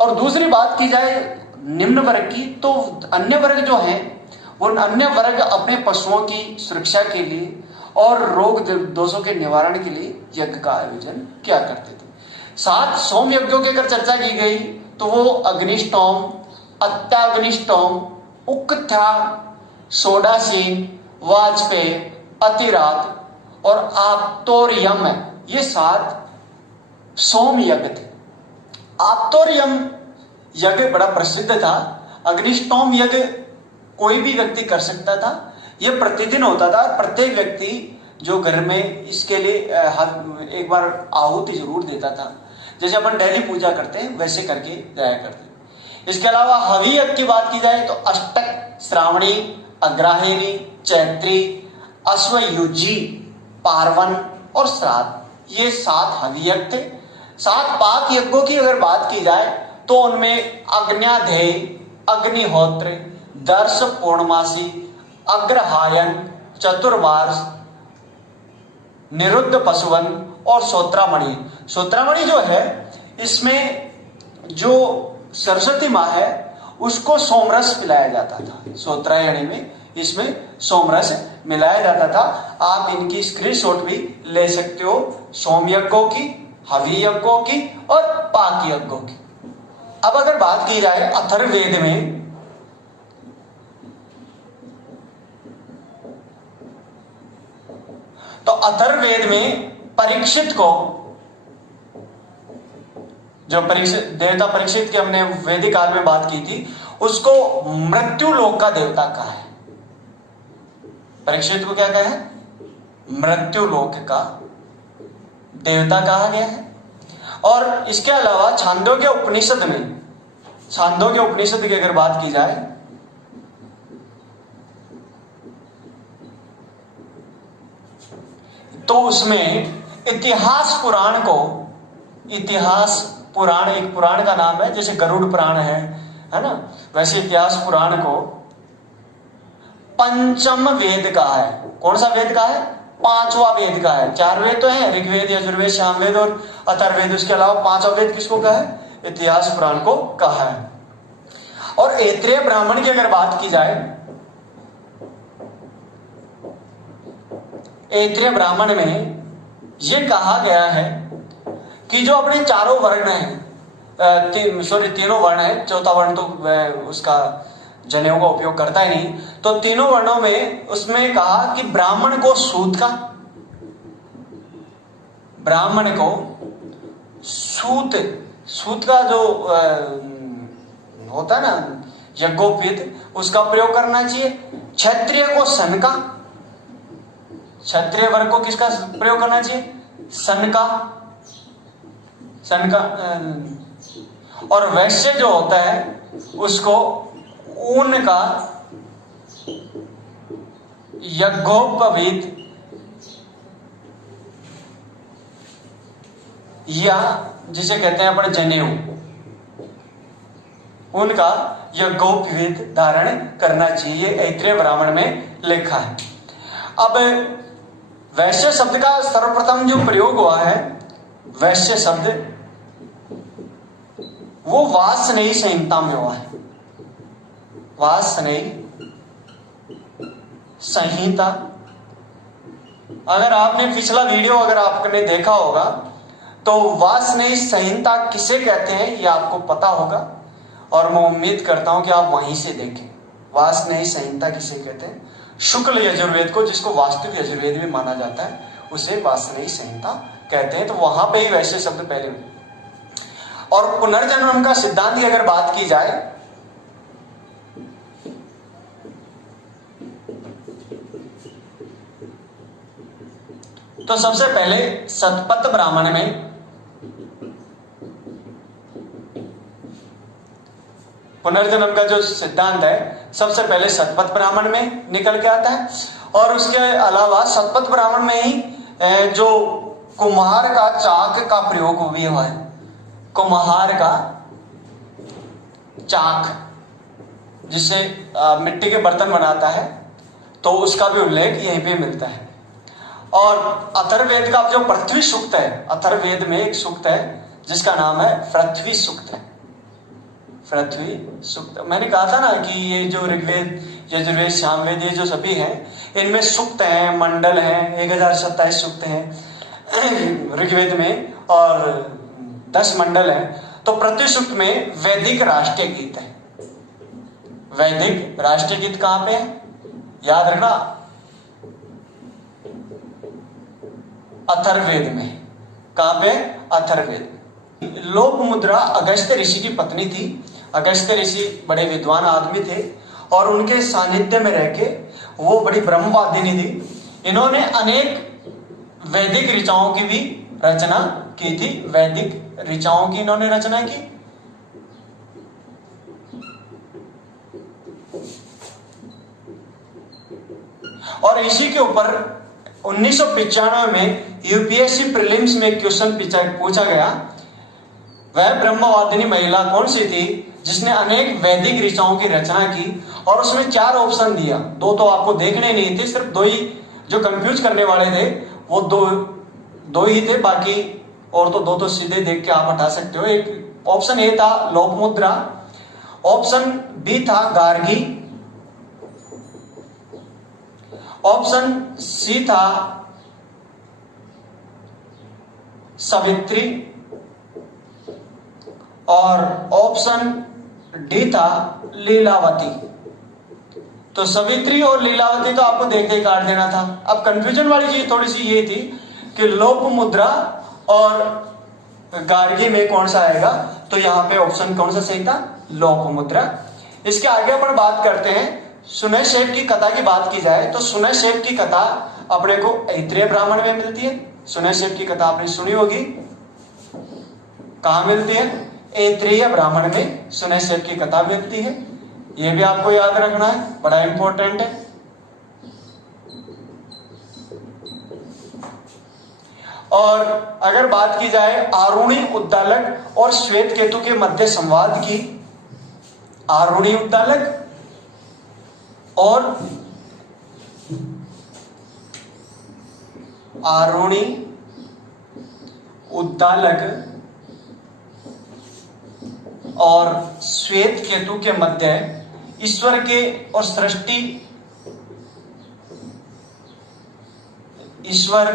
और दूसरी बात की जाए निम्न वर्ग की, तो अन्य वर्ग जो है वो अन्य वर्ग अपने पशुओं की सुरक्षा के लिए और रोग दोषों के निवारण के लिए यज्ञ का आयोजन किया करते थे। 7 सोम यज्ञों की अगर चर्चा की गई तो वो अग्निष्टोम, अत्याग्निष्टोम, उक्था, सोडासीन, वाजपेय, अतिरात और आप्तोरियम, ये 7 सोम यज्ञ थे। आप्तोरियम यज्ञ बड़ा प्रसिद्ध था। अग्निष्टोम यज्ञ कोई भी व्यक्ति कर सकता था, यह प्रतिदिन होता था। प्रत्येक व्यक्ति जो घर में इसके लिए एक बार आहुति जरूर देता था, जैसे अपन डेली पूजा करते हैं वैसे करके जाया करते। इसके अलावा हवि यज्ञ की बात की जाए तो अष्टक, श्रावणी, अग्राहिणी, चैत्री, अश्वयुजी, पार्वन और श्राद्ध, ये 7 हवि यज्ञ थे। 7 पाक यज्ञों की अगर बात की जाए तो उनमें अग्न्याध्यायी, अग्निहोत्र, दर्श पूर्णमासी, अग्रहायन, चतुर्मास, निरुद्ध पशुवन और सोत्रामणि। सोत्रामणि जो है इसमें जो सरस्वती माँ है उसको सोमरस पिलाया जाता था। सोत्रायणी में इसमें सोमरस मिलाया जाता था। आप इनकी स्क्रीनशॉट भी ले सकते हो, सोम यज्ञों की, हवि यज्ञों की और पाक यज्ञों की। अब अगर बात की जाए अथर्ववेद में, तो अथर्ववेद में परीक्षित को, जो देवता परीक्षित की हमने वैदिक काल में बात की थी, उसको मृत्यु लोक का देवता कहा है। परीक्षित को क्या कहा है? मृत्यु लोक का देवता कहा गया है। और इसके अलावा छांदोग्य उपनिषद में, छांदोग्य उपनिषद की अगर बात की जाए तो उसमें इतिहास पुराण को, इतिहास पुराण एक पुराण का नाम है, जैसे गरुड़ पुराण है ना, वैसे इतिहास पुराण को पंचम वेद कहा है। कौन सा वेद कहा है? पांचवा वेद का है। 4 वेद तो है, ऋग्वेद, यजुर्वेद, सामवेद और अथर्ववेद। उसके अलावा पांचवा वेद किसको कहा है? इतिहास पुराण को कहा है। और ऐत्रेय ब्राह्मण की अगर बात की जाए, ऐत्रेय ब्राह्मण में यह कहा गया है कि जो अपने चारों वर्ण हैं, तीनों वर्ण है, चौथा वर्ण तो उसका जनेऊ का उपयोग करता ही नहीं, तो तीनों वर्णों में उसमें कहा कि ब्राह्मण को सूत का, ब्राह्मण को सूत का जो होता है ना यज्ञोपवीत, उसका प्रयोग करना चाहिए। क्षत्रिय को सन का, क्षत्रिय वर्ग को किसका प्रयोग करना चाहिए? सन का। और वैश्य जो होता है उसको ऊन का यज्ञोपवीत या जिसे कहते हैं अपने जनेऊ, उनका यज्ञोपवीत धारण करना चाहिए, ऐत्रेय ब्राह्मण में लिखा है। अब वैश्य शब्द का सर्वप्रथम जो प्रयोग हुआ है, वैश्य शब्द वो वासनेयी संहिता में हुआ है। वासनेयी संहिता, अगर आपने पिछला वीडियो अगर आपने देखा होगा तो वासनेयी संहिता किसे कहते हैं ये आपको पता होगा, और मैं उम्मीद करता हूं कि आप वहीं से देखें। वासनेयी संहिता किसे कहते हैं? शुक्ल यजुर्वेद को, जिसको वास्तविक यजुर्वेद भी माना जाता है, उसे वासनेयी संहिता कहते हैं। तो वहां पे ही वैश्य शब्द पहले। और पुनर्जन्म का सिद्धांत की अगर बात की जाए, तो सबसे पहले शतपथ ब्राह्मण में पुनर्जन्म का जो सिद्धांत है सबसे पहले शतपथ ब्राह्मण में निकल के आता है। और उसके अलावा शतपथ ब्राह्मण में ही जो कुम्हार का चाक का प्रयोग भी हुआ है। कुम्हार का चाक, जिससे मिट्टी के बर्तन बनाता है, तो उसका भी उल्लेख यहीं पे मिलता है। और अथर्ववेद का जो पृथ्वी सूक्त है, अथर्ववेद में एक सूक्त है जिसका नाम है पृथ्वी सूक्त है। पृथ्वी सूक्त, मैंने कहा था ना कि ये जो ऋग्वेद, यजुर्वेद, सामवेद, ये जो सभी हैं, इनमें सूक्त हैं, मंडल हैं, 1027 सूक्त हैं ऋग्वेद में, और 10 मंडल हैं। तो पृथ्वी सूक्त में वैदिक राष्ट्रीय गीत है। वैदिक राष्ट्रीय गीत कहां पे है? याद रखना, अथर्ववेद में। कहां पे? अथर्ववेद। लोपमुद्रा अगस्त्य ऋषि की पत्नी थी। अगस्त्य ऋषि बड़े विद्वान आदमी थे और उनके सानिध्य में रह के वो बड़ी ब्रह्मवादिनी थी। इन्होंने अनेक वैदिक ऋचाओं की भी रचना की थी। वैदिक ऋचाओं की इन्होंने रचना की। और इसी के ऊपर 1995 में यूपीएससी प्रीलिम्स में क्वेश्चन पूछा गया, वह ब्रह्मवादिनी महिला कौन सी थी जिसने अनेक वैदिक ऋचाओं की रचना की। और उसमें 4 ऑप्शन दिया। 2 तो आपको देखने नहीं थे, सिर्फ 2 ही जो कंफ्यूज करने वाले थे वो दो ही थे, बाकी और तो 2 तो सीधे देख के आप हटा सकते हो। एक ऑप्शन ए था लोपमुद्रा, ऑप्शन बी था गार्गी, ऑप्शन सी था सावित्री, और ऑप्शन डी था लीलावती। तो सावित्री और लीलावती तो आपको देख देख काट देना था। अब कंफ्यूजन वाली चीज थोड़ी सी ये थी कि लोपमुद्रा और गार्गी में कौन सा आएगा, तो यहां पे ऑप्शन कौन सा सही था? लोपमुद्रा। इसके आगे अपन बात करते हैं सुनैशेप की कथा की बात की जाए तो सुनैशेप की कथा अपने को ऐत्रेय ब्राह्मण में मिलती है। सुनैशेप की कथा आपने सुनी होगी, कहां मिलती है? ऐत्रेय ब्राह्मण में सुनैशेप की कथा मिलती है। यह भी आपको याद रखना है, बड़ा इंपॉर्टेंट है। और अगर बात की जाए आरुणी उद्दालक और श्वेत केतु के मध्य संवाद की, आरुणी उद्दालक और आरोणी, उद्दालक और श्वेत केतु के मध्य ईश्वर के और सृष्टि, ईश्वर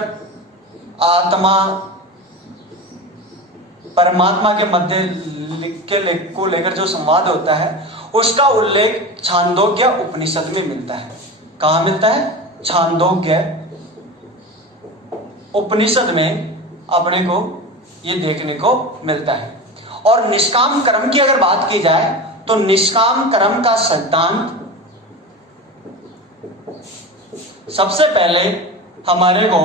आत्मा परमात्मा के मध्य को लेकर जो संवाद होता है उसका उल्लेख छांदोग्य उपनिषद में मिलता है। कहां मिलता है? छांदोग्य उपनिषद में अपने को ये देखने को मिलता है। और निष्काम कर्म की अगर बात की जाए तो निष्काम कर्म का सिद्धांत सबसे पहले हमारे को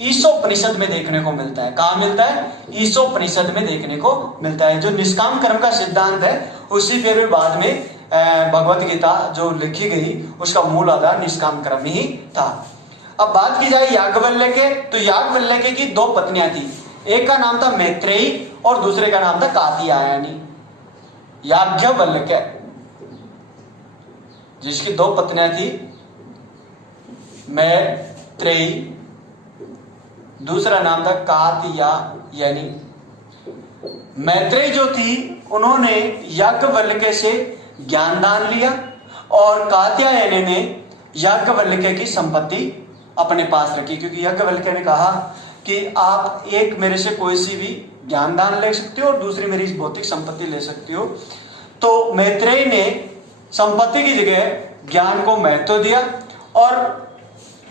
ईशोपनिषद में देखने को मिलता है। कहां मिलता है? ईशोपनिषद में देखने को मिलता है। जो निष्काम कर्म का सिद्धांत है उसी पे भी बाद में भगवत गीता जो लिखी गई उसका मूल आधार निष्काम कर्म ही था। अब बात की जाए याज्ञवल्क्य के, तो याज्ञवल्क्य की दो पत्नियां थी, एक का नाम था मैत्रेयी और दूसरे का नाम था कात्यायनी। याज्ञवल्क्य जिसकी दो पत्नियां थी, मैत्रेयी, दूसरा नाम था कात्यायनी। मैत्रेयी जो थी उन्होंने याज्ञवल्क्य से ज्ञान दान लिया और कात्यायनी ने याज्ञवल्क्य की संपत्ति अपने पास रखी, क्योंकि याज्ञवल्क्य ने कहा कि आप एक मेरे से कोई सी भी ज्ञान दान ले सकते हो और दूसरी मेरी भौतिक संपत्ति ले सकती हो। तो मैत्रेयी ने संपत्ति की जगह ज्ञान को महत्व दिया। और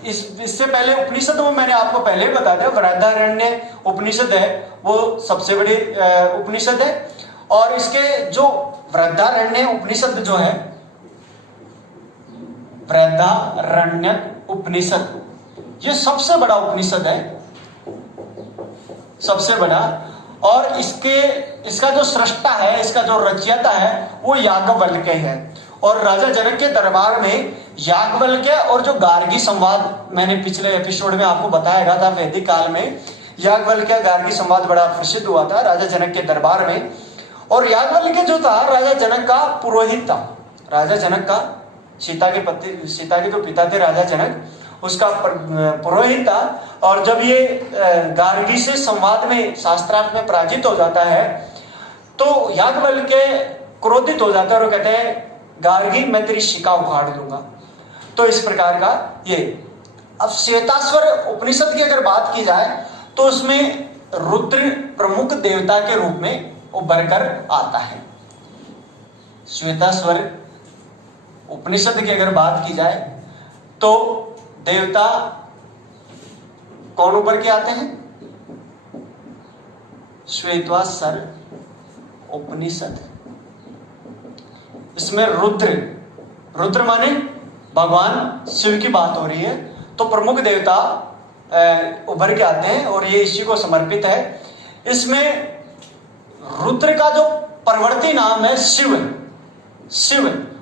इससे पहले उपनिषद में मैंने आपको पहले ही बता दिया, बृहदारण्य उपनिषद है वो सबसे बड़ी उपनिषद है। और इसके जो बृहदारण्य उपनिषद जो है, बृहदारण्य उपनिषद ये सबसे बड़ा उपनिषद है, सबसे बड़ा। और इसका जो सृष्टा है, इसका जो रचयिता है वो याज्ञवल्क्य है। और राजा जनक के दरबार में याज्ञवल्क्य और जो गार्गी संवाद मैंने पिछले एपिसोड में आपको बताया था, वैदिक काल में याज्ञवल्क्य गार्गी संवाद बड़ा प्रसिद्ध हुआ था राजा जनक के दरबार में। और याज्ञवल्क्य जो था राजा जनक का पुरोहित था। राजा जनक का सीता के जो पिता थे राजा जनक, उसका पुरोहित था। और जब ये गार्गी से संवाद में शास्त्रार्थ में पराजित हो जाता है तो याज्ञवल्क्य क्रोधित हो जाता है और कहते हैं गार्गी मैं तेरी शिखा उखाड़ दूंगा। तो इस प्रकार का ये। अब श्वेताश्वर उपनिषद की अगर बात की जाए तो उसमें रुद्र प्रमुख देवता के रूप में उभर कर आता है। श्वेताश्वर उपनिषद की अगर बात की जाए तो देवता कौन उभर के आते हैं? श्वेताश्वर उपनिषद, इसमें रुद्र माने भगवान शिव की बात हो रही है। तो प्रमुख देवता उभर के आते हैं और ये इसी को समर्पित है। इसमें रुद्र का जो परवर्ती नाम है शिव,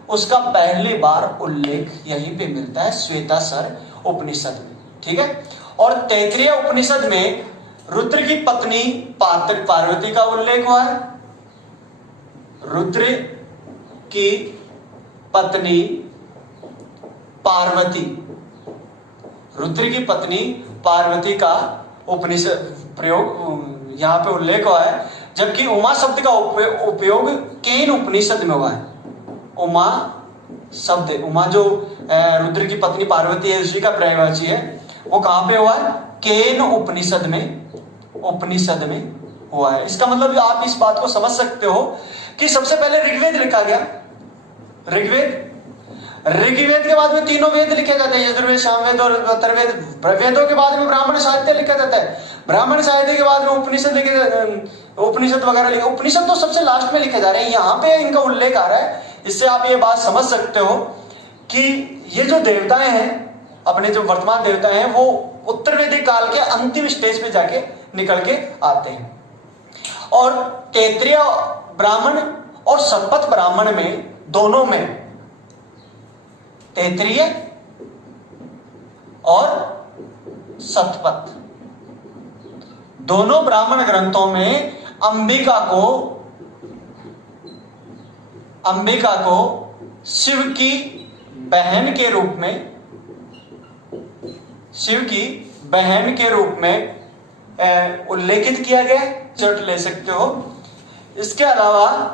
उसका पहली बार उल्लेख यहीं पे मिलता है श्वेताश्वर उपनिषद में। ठीक है। और तैत्तिरीय उपनिषद में रुद्र की पत्नी पार्वती का उल्लेख हुआ है। रुद्र की पत्नी पार्वती, रुद्र की पत्नी पार्वती का उपनिषद प्रयोग यहां पे उल्लेख हुआ है। जबकि उमा शब्द का उपयोग केन उपनिषद में हुआ है। उमा शब्द, उमा जो रुद्र की पत्नी पार्वती है उसी का पर्यायवाची है, वो कहां पे हुआ है? केन उपनिषद में हुआ है। इसका मतलब आप इस बात को समझ सकते हो कि सबसे पहले ऋग्वेद लिखा गया। ऋग्वेद के बाद में तीनों वेद लिखे जाते हैं, यजुर्वेद, सामवेद और अथर्ववेद। वेदों के बाद में ब्राह्मण साहित्य लिखा जाता है। ब्राह्मण साहित्य के बाद में उपनिषद वगैरह लिखे। उपनिषद तो सबसे लास्ट में लिखे जा रहे हैं, यहाँ पे इनका उल्लेख आ रहा है। इससे आप ये बात समझ सकते हो कि ये जो देवताएं हैं, अपने जो वर्तमान देवता हैं, वो उत्तर वैदिक काल के अंतिम स्टेज पे जाके निकल के आते हैं। और तैत्तिरीय ब्राह्मण और शतपथ ब्राह्मण में, दोनों में, तैत्तिरीय और शतपथ दोनों ब्राह्मण ग्रंथों में अंबिका को शिव की बहन के रूप में, शिव की बहन के रूप में उल्लेखित किया गया है, चट ले सकते हो। इसके अलावा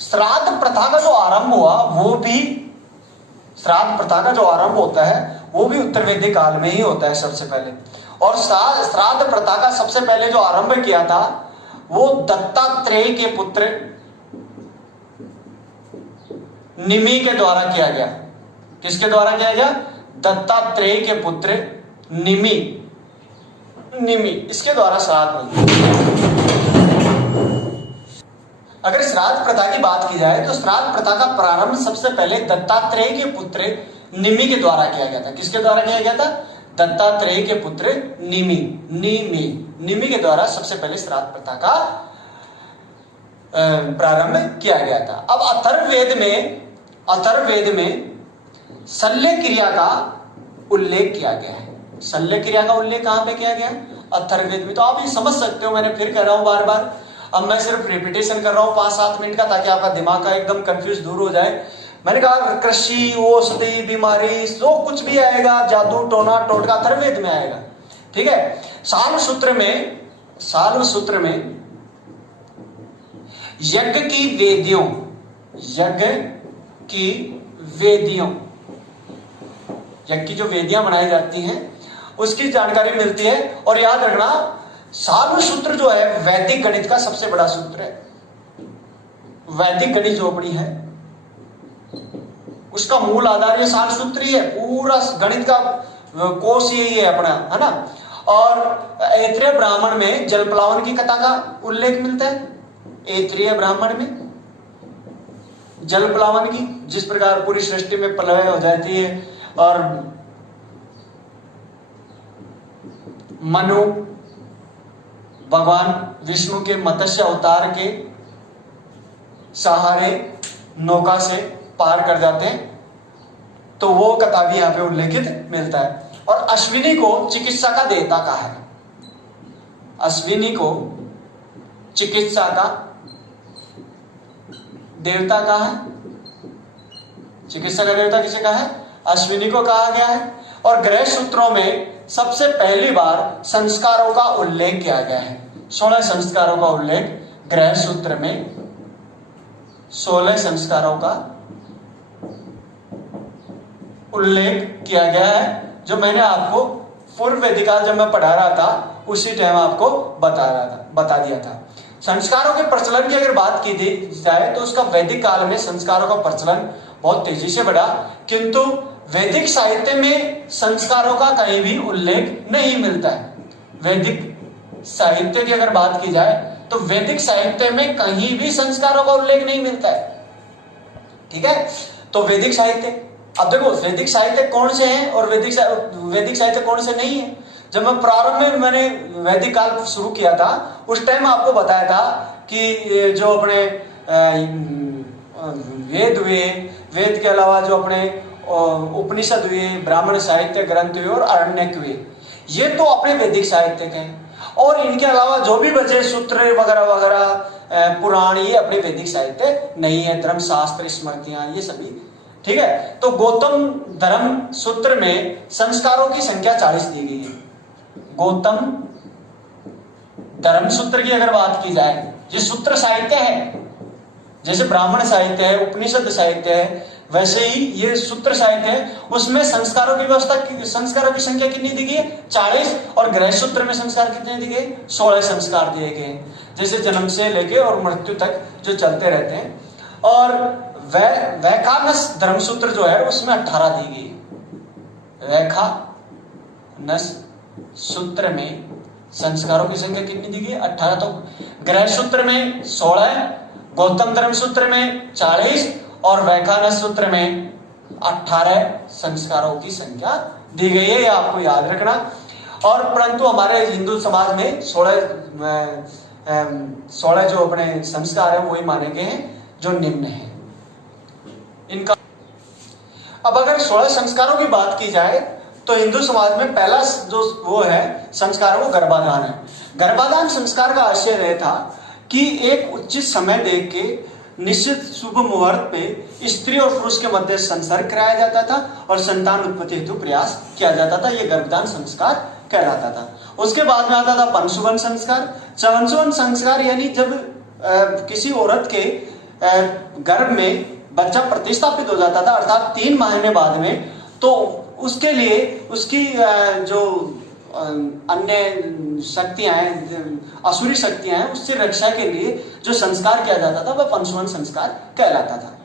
श्राद्ध प्रथा का जो आरंभ हुआ वो भी, श्राद्ध प्रथा का जो आरंभ होता है वो भी उत्तर वैदिक काल में ही होता है सबसे पहले। और श्राद्ध प्रथा का सबसे पहले जो आरंभ किया था वो दत्तात्रेय के पुत्र निमि के द्वारा किया गया। किसके द्वारा किया गया? दत्तात्रेय के पुत्र निमि इसके द्वारा श्राद्ध। अगर श्राद्ध प्रथा की बात की जाए तो श्राद्ध प्रथा का प्रारंभ सबसे पहले दत्तात्रेय के पुत्र निमि के द्वारा किया गया था। किसके द्वारा किया गया था? दत्तात्रेय के पुत्र निमि के द्वारा सबसे पहले श्राद्ध प्रथा का प्रारंभ किया गया था। अब अथर्ववेद में शल्य क्रिया का उल्लेख किया गया है। शल्य क्रिया का उल्लेख कहां पे किया गया? अथर्ववेद में। तो आप ये समझ सकते हो, मैंने फिर कह रहा हूं बार बार, अब मैं सिर्फ रिपीटेशन कर रहा हूं 5-7 मिनट का, ताकि आपका दिमाग का एकदम कंफ्यूज दूर हो जाए। मैंने कहा कृषि, औषधि, बीमारी, जो कुछ भी आएगा, जादू टोना टोटका अथर्ववेद में आएगा। ठीक है। साल्व सूत्र में यज्ञ की जो वेदियां बनाई जाती हैं उसकी जानकारी मिलती है। और याद रखना, साल्व सूत्र जो है वैदिक गणित का सबसे बड़ा सूत्र है। वैदिक गणित जो अपनी है उसका मूल आधार ये साल्व सूत्र ही है। पूरा गणित का कोश यही है अपना, है ना। और ऐत्रेय ब्राह्मण में जलप्लावन की कथा का उल्लेख मिलता है। ऐत्रेय ब्राह्मण में जलप्लावन की, जिस प्रकार पूरी सृष्टि में प्रलय हो जाती है और मनु भगवान विष्णु के मत्स्य अवतार के सहारे नौका से पार कर जाते हैं, तो वो कथा भी यहां पे उल्लेखित मिलता है। और अश्विनी को चिकित्सा का देवता कहा है। अश्विनी को चिकित्सा का देवता कहा है। चिकित्सा का देवता किसे कहा है? अश्विनी को कहा गया है। और ग्रह सूत्रों में सबसे पहली बार संस्कारों का उल्लेख किया गया है। 16 संस्कारों का उल्लेख ग्रह सूत्र में, 16 संस्कारों का उल्लेख किया गया है, जो मैंने आपको पूर्व वैदिक काल जब मैं पढ़ा रहा था उसी टाइम आपको बता दिया था। संस्कारों के प्रचलन की अगर बात की जाए तो उसका वैदिक काल में संस्कारों का प्रचलन बहुत तेजी से बढ़ा, किंतु वैदिक साहित्य में संस्कारों का कहीं भी उल्लेख नहीं मिलता है। वैदिक साहित्य की अगर बात की जाए तो वैदिक साहित्य में कहीं भी संस्कारों का उल्लेख नहीं मिलता है। ठीक है। तो वैदिक साहित्य, अब देखो वैदिक साहित्य कौन से हैं और वैदिक साहित्य कौन से नहीं है। जब मैं प्रारंभ में मैंने वैदिक काल शुरू किया था उस टाइम आपको बताया था कि जो अपने वेद के अलावा जो अपने उपनिषद हुए, ब्राह्मण साहित्य ग्रंथ हुए और आरण्यक हुए, ये तो अपने वैदिक साहित्य के हैं। और इनके अलावा जो भी बचे सूत्र वगैरह वगैरह पुराण, ये अपने वैदिक साहित्य नहीं है। धर्मशास्त्र, स्मृतियां, ये सभी। ठीक है। तो गौतम धर्म सूत्र में संस्कारों की संख्या 40 दी गई है। गौतम धर्म सूत्र की अगर बात की जाए, ये सूत्र साहित्य है। जैसे ब्राह्मण साहित्य है, उपनिषद साहित्य है, वैसे ही ये सूत्र साहित्य है। उसमें संस्कारों की संस्कारों की संख्या कितनी दी गई है? 40। और गृह सूत्र में संस्कार कितने दिए गए? 16 संस्कार दिए गए, जैसे जन्म से लेके और मृत्यु तक जो चलते रहते हैं। और वैखानस धर्मसूत्र जो है उसमें 18 दी गई। वैखानस सूत्र में संस्कारों की संख्या कितनी दी गई? 18। तो गृह सूत्र में 16, गौतम धर्म सूत्र में 40 और वैखानस सूत्र में 18 संस्कारों की संख्या दी गई है। ये आपको याद रखना। और परंतु हमारे हिंदू समाज में 16 जो अपने संस्कार है वही माने गए हैं जो निम्न है इनका। अब अगर 16 संस्कारों की बात की जाए तो हिंदू समाज में पहला जो वो है संस्कार, वो गर्भाधान है। गर्भाधान संस्कार का आशय यह था कि एक उचित समय देख के निश्चित शुभ मुहूर्त पे स्त्री और पुरुष के मध्य संसर्ग कराया जाता था और संतान उत्पत्ति हेतु प्रयास किया जाता था। यह गर्भदान संस्कार कहलाता था। उसके बाद में आता था पंशुवन संस्कार। पंशुवन संस्कार यानी जब किसी औरत के गर्भ में बच्चा प्रतिस्थापित हो जाता था, अर्थात 3 महीने बाद में, तो उसके लिए उसकी जो अन्य शक्तियां हैं, असुरी शक्तियां हैं, उससे रक्षा के लिए जो संस्कार किया जाता था वह पंशुवन संस्कार कहलाता था।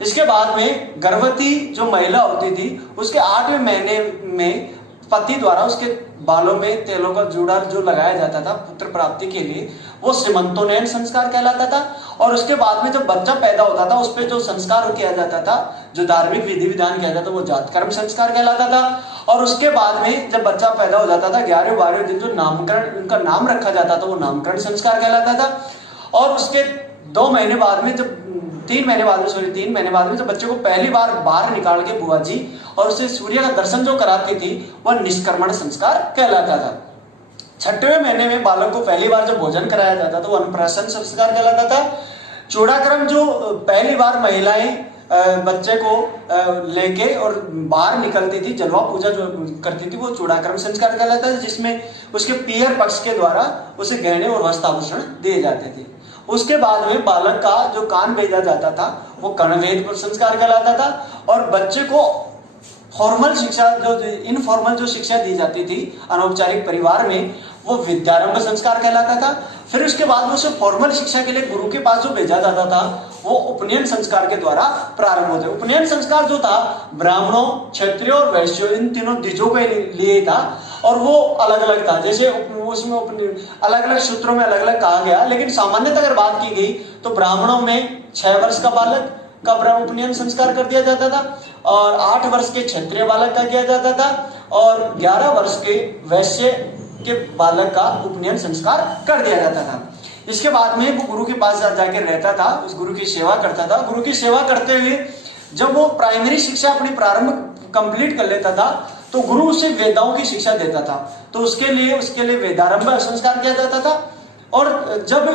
इसके बाद में गर्भवती जो महिला होती थी उसके 8वें महीने में पति द्वारा उसके बालों में तेलों का जूड़ा जो लगाया जाता था पुत्र प्राप्ति के लिए, वो सीमंतोन्नयन संस्कार कहलाता था। और उसके बाद में जब बच्चा पैदा होता था उस पर जो संस्कार किया जाता था, जो धार्मिक विधि विधान किया जाता था, वो जातकर्म संस्कार कहलाता था। और उसके बाद में जब बच्चा पैदा हो जाता था 11वें-12वें दिन जो नामकरण, उनका नाम रखा जाता था, वो नामकरण संस्कार कहलाता था। और उसके 2 महीने बाद में, जब 3 महीने बाद में जब बच्चे को पहली बार बाहर निकाल के बुआ जी और उसे सूर्य का दर्शन जो कराती थी वह निष्क्रमण संस्कार कहलाता था। 6वें महीने में बालक को पहली बार जो भोजन कराया जाता था वो अन्नप्राशन संस्कार कहलाता था। चूड़ाक्रम जो पहली बार महिलाएं बच्चे को लेके और बाहर निकलती थी, जलवा पूजा जो करती थी, वो चूड़ाक्रम संस्कार कहलाता था, जिसमें उसके पीयर पक्ष के द्वारा उसे गहने और वस्त्र आभूषण दिए जाते थे। उसके बाद में बालक का जो कान भेजा जाता था वो कर्णवेद संस्कार कहलाता था। और बच्चे को फॉर्मल शिक्षा, जो इनफॉर्मल जो शिक्षा दी जाती थी अनौपचारिक परिवार में, वो विद्यारंभ संस्कार कहलाता था। फिर उसके बाद उसे फॉर्मल शिक्षा के लिए गुरु के पास जो भेजा जाता था वो उपनयन संस्कार के द्वारा प्रारंभ होते। उपनयन संस्कार जो था ब्राह्मणों, क्षत्रियों और वैश्यों, इन तीनों द्विजों के लिए था और वो अलग अलग था। जैसे उसमें अलग अलग सूत्रों में अलग अलग कहा गया, लेकिन सामान्यतः अगर बात की गई तो ब्राह्मणों में 6 वर्ष का बालक का उपनयन संस्कार कर दिया जाता था और 8 वर्ष के क्षत्रिय बालक का किया जाता था और 11 वर्ष के वैश्य के बालक का उपनयन संस्कार कर दिया जाता था। इसके बाद में वो गुरु के पास जाकर रहता था, उस गुरु की सेवा करता था। गुरु की सेवा करते हुए जब वो प्राइमरी शिक्षा अपनी प्रारंभ कंप्लीट कर लेता था तो गुरु उसे वेदाओं की शिक्षा देता था, तो उसके लिए वेदारंभ संस्कार किया जाता था। और जब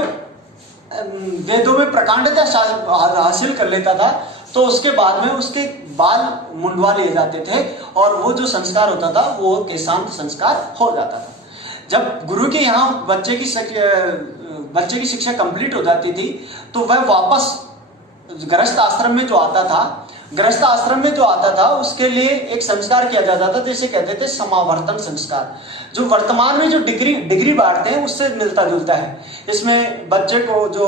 वेदों में प्रकांडता हासिल कर लेता था तो उसके बाद में उसके बाल मुंडवा लिए जाते थे और वो जो संस्कार होता था वो केशांत संस्कार हो जाता था। जब गुरु के यहाँ बच्चे की शिक्षा कंप्लीट हो जाती थी तो वह वापस गृहस्थ आश्रम में जो आता था उसके लिए एक संस्कार किया जाता था, जैसे कहते थे समावर्तन संस्कार, जो वर्तमान में जो डिग्री बांटते हैं उससे मिलता जुलता है। इसमें बच्चे को जो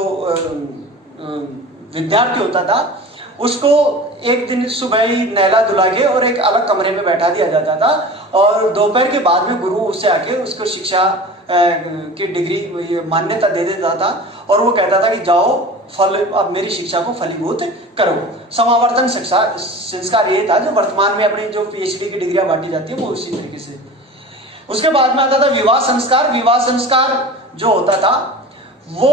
विद्यार्थी होता था उसको एक दिन सुबह ही नहला धुला के और एक अलग कमरे में बैठा दिया जाता था और दोपहर के बाद में गुरु उससे आके उसको शिक्षा की डिग्री मान्यता दे देता था और वो कहता था कि जाओ अब मेरी शिक्षा को फलीभूत करो। समावर्तन संस्कार ये था जो वर्तमान में अपनी जो पीएचडी की डिग्रियां बांटी जाती है वो उसी तरीके से। उसके बाद में आता था विवाह संस्कार। विवाह संस्कार जो होता था वो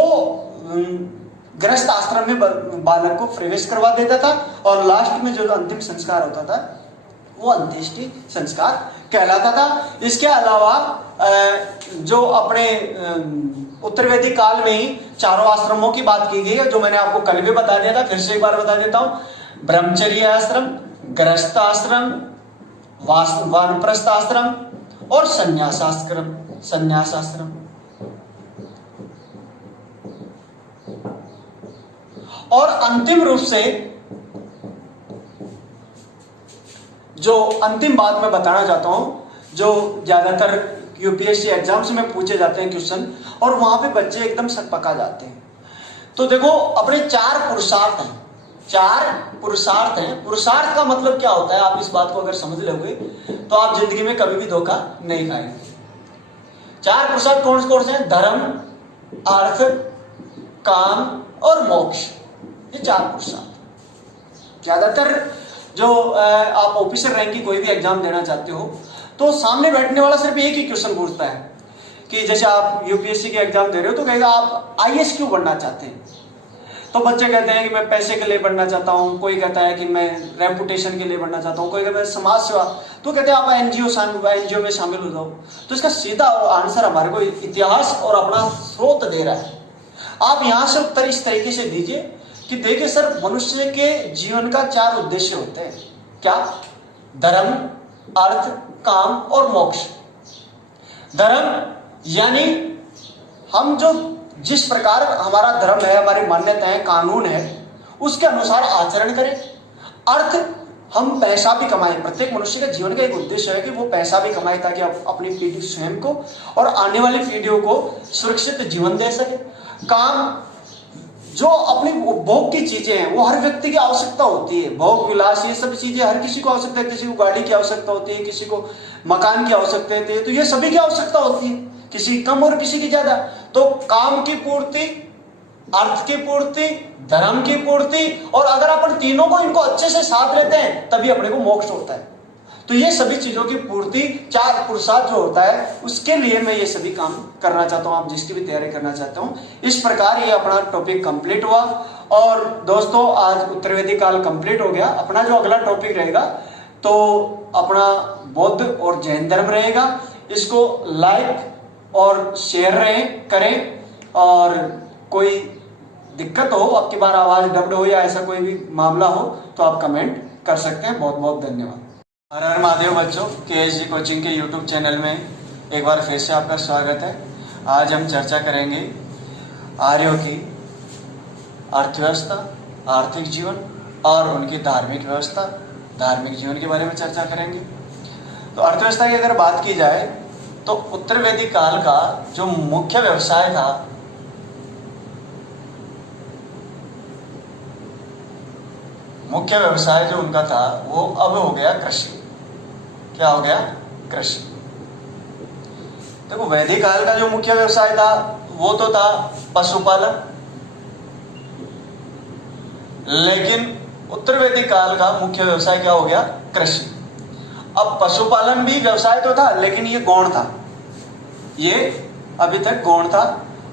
गृहस्थ आश्रम में बालक को प्रवेश करवा देता था और लास्ट में जो अंतिम संस्कार होता था वो अंत्येष्टि संस्कार कहलाता था। इसके अलावा जो अपने उत्तरवैदिक काल में ही 4 आश्रमों की बात की गई है, जो मैंने आपको कल भी बता दिया था, फिर से एक बार बता देता हूं। ब्रह्मचर्य आश्रम, गृहस्थ आश्रम, वानप्रस्थ आश्रम और संन्यास आश्रम। और अंतिम रूप से जो अंतिम बात मैं बताना चाहता हूं, जो ज्यादातर यूपीएससी एग्जाम्स में पूछे जाते हैं क्वेश्चन और वहां पे बच्चे एकदम सकपका जाते हैं। तो देखो अपने 4 पुरुषार्थ हैं। 4 पुरुषार्थ हैं। पुरुषार्थ का मतलब क्या होता है, आप इस बात को अगर समझ लोगे तो आप जिंदगी में कभी भी धोखा नहीं खाएंगे। 4 पुरुषार्थ कौन से हैं? धर्म, अर्थ, काम और मोक्ष। ये 4 पुरुषार्थ। ज्यादातर जो आप ऑफिसर रैंक की कोई भी एग्जाम देना चाहते हो तो सामने बैठने वाला सिर्फ एक ही क्वेश्चन पूछता है कि जैसे आप यूपीएससी के एग्जाम दे रहे हो तो कहेगा आप आईएएस क्यों बनना चाहते हैं? तो बच्चे कहते हैं कि मैं पैसे के लिए बनना चाहता हूँ, कोई कहता है कि मैं रेपुटेशन के लिए बनना चाहता हूँ, कोई कहता है समाज सेवा, तो कहते हैं आप एनजीओ में शामिल हो जाओ। तो इसका सीधा आंसर हमारे को इतिहास और अपना स्रोत दे रहा है। आप यहां से उत्तर इस तरीके से दीजिए कि देखिए सर, मनुष्य के जीवन का 4 उद्देश्य होते हैं। क्या? धर्म, अर्थ, काम और मोक्ष। धर्म यानी हम जो जिस प्रकार हमारा धर्म है, हमारी मान्यताएं, कानून है, उसके अनुसार आचरण करें। अर्थ, हम पैसा भी कमाएं। प्रत्येक मनुष्य का जीवन का एक उद्देश्य है कि वो पैसा भी कमाए ताकि अपनी पीढ़ी स्वयं को और आने वाली पीढ़ियों को सुरक्षित जीवन दे सके। काम, जो अपनी भोग की चीजें हैं, वो हर व्यक्ति की आवश्यकता होती है। भोग विलास, ये सब चीजें हर किसी को आवश्यकता है। किसी को गाड़ी की आवश्यकता होती है, किसी को मकान की आवश्यकता होती है, तो ये सभी की आवश्यकता होती है, किसी की कम और किसी की ज्यादा। तो काम की पूर्ति, अर्थ की पूर्ति, धर्म की पूर्ति, और अगर अपन तीनों को इनको अच्छे से साथ लेते हैं तभी अपने को मोक्ष होता है। तो ये सभी चीजों की पूर्ति, 4 पुरुषार्थ जो होता है, उसके लिए मैं ये सभी काम करना चाहता हूं। आप जिसकी भी तैयारी करना चाहते हो, इस प्रकार ये अपना टॉपिक कंप्लीट हुआ। और दोस्तों, आज उत्तरवेदी काल कंप्लीट हो गया। अपना जो अगला टॉपिक रहेगा तो अपना बौद्ध और जैन धर्म रहेगा। इसको लाइक और शेयर करें, और कोई दिक्कत हो, आपकी बार आवाज डब्ड हो या ऐसा कोई भी मामला हो तो आप कमेंट कर सकते हैं। बहुत बहुत धन्यवाद। हर हर महादेव बच्चों, KSG कोचिंग के YouTube चैनल में एक बार फिर से आपका स्वागत है। आज हम चर्चा करेंगे आर्यों की अर्थव्यवस्था, आर्थिक जीवन और उनकी धार्मिक व्यवस्था, धार्मिक जीवन के बारे में चर्चा करेंगे। तो अर्थव्यवस्था की अगर बात की जाए तो उत्तर वैदिक काल का जो मुख्य व्यवसाय था, मुख्य व्यवसाय जो उनका था वो अब हो गया कृषि। क्या हो गया? कृषि। देखो, वैदिक काल का जो मुख्य व्यवसाय था वो तो था पशुपालन, लेकिन उत्तर वैदिक काल का मुख्य व्यवसाय क्या हो गया? कृषि। अब पशुपालन भी व्यवसाय तो था, लेकिन ये गौण था, ये अभी तक गौण था।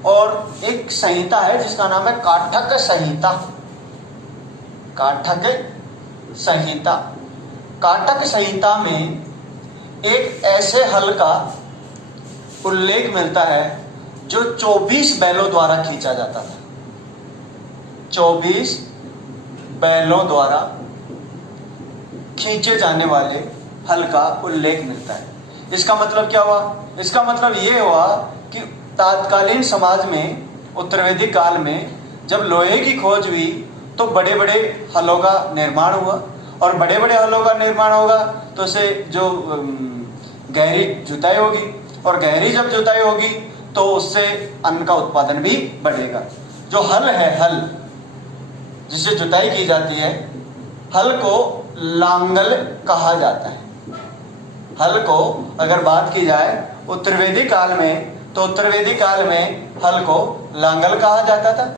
और एक संहिता है जिसका नाम है काठक संहिता। काठक संहिता। काठक संहिता में एक ऐसे हल का उल्लेख मिलता है जो 24 बैलों द्वारा खींचा जाता था। 24 बैलों द्वारा खींचे जाने वाले हल का उल्लेख मिलता है। इसका मतलब क्या हुआ? इसका मतलब ये हुआ कि तत्कालीन समाज में, उत्तर वैदिक काल में, जब लोहे की खोज हुई तो बड़े बड़े हलों का निर्माण हुआ। और बड़े बड़े हलों का निर्माण होगा तो उसे जो गहरी जुताई होगी, और गहरी जब जुताई होगी तो उससे अन्न का उत्पादन भी बढ़ेगा। जो हल है, हल जिससे जुताई की जाती है, हल को लांगल कहा जाता है। हल को अगर बात की जाए उत्तर वैदिक काल में, तो उत्तर वैदिक काल में हल को लांगल कहा जाता था।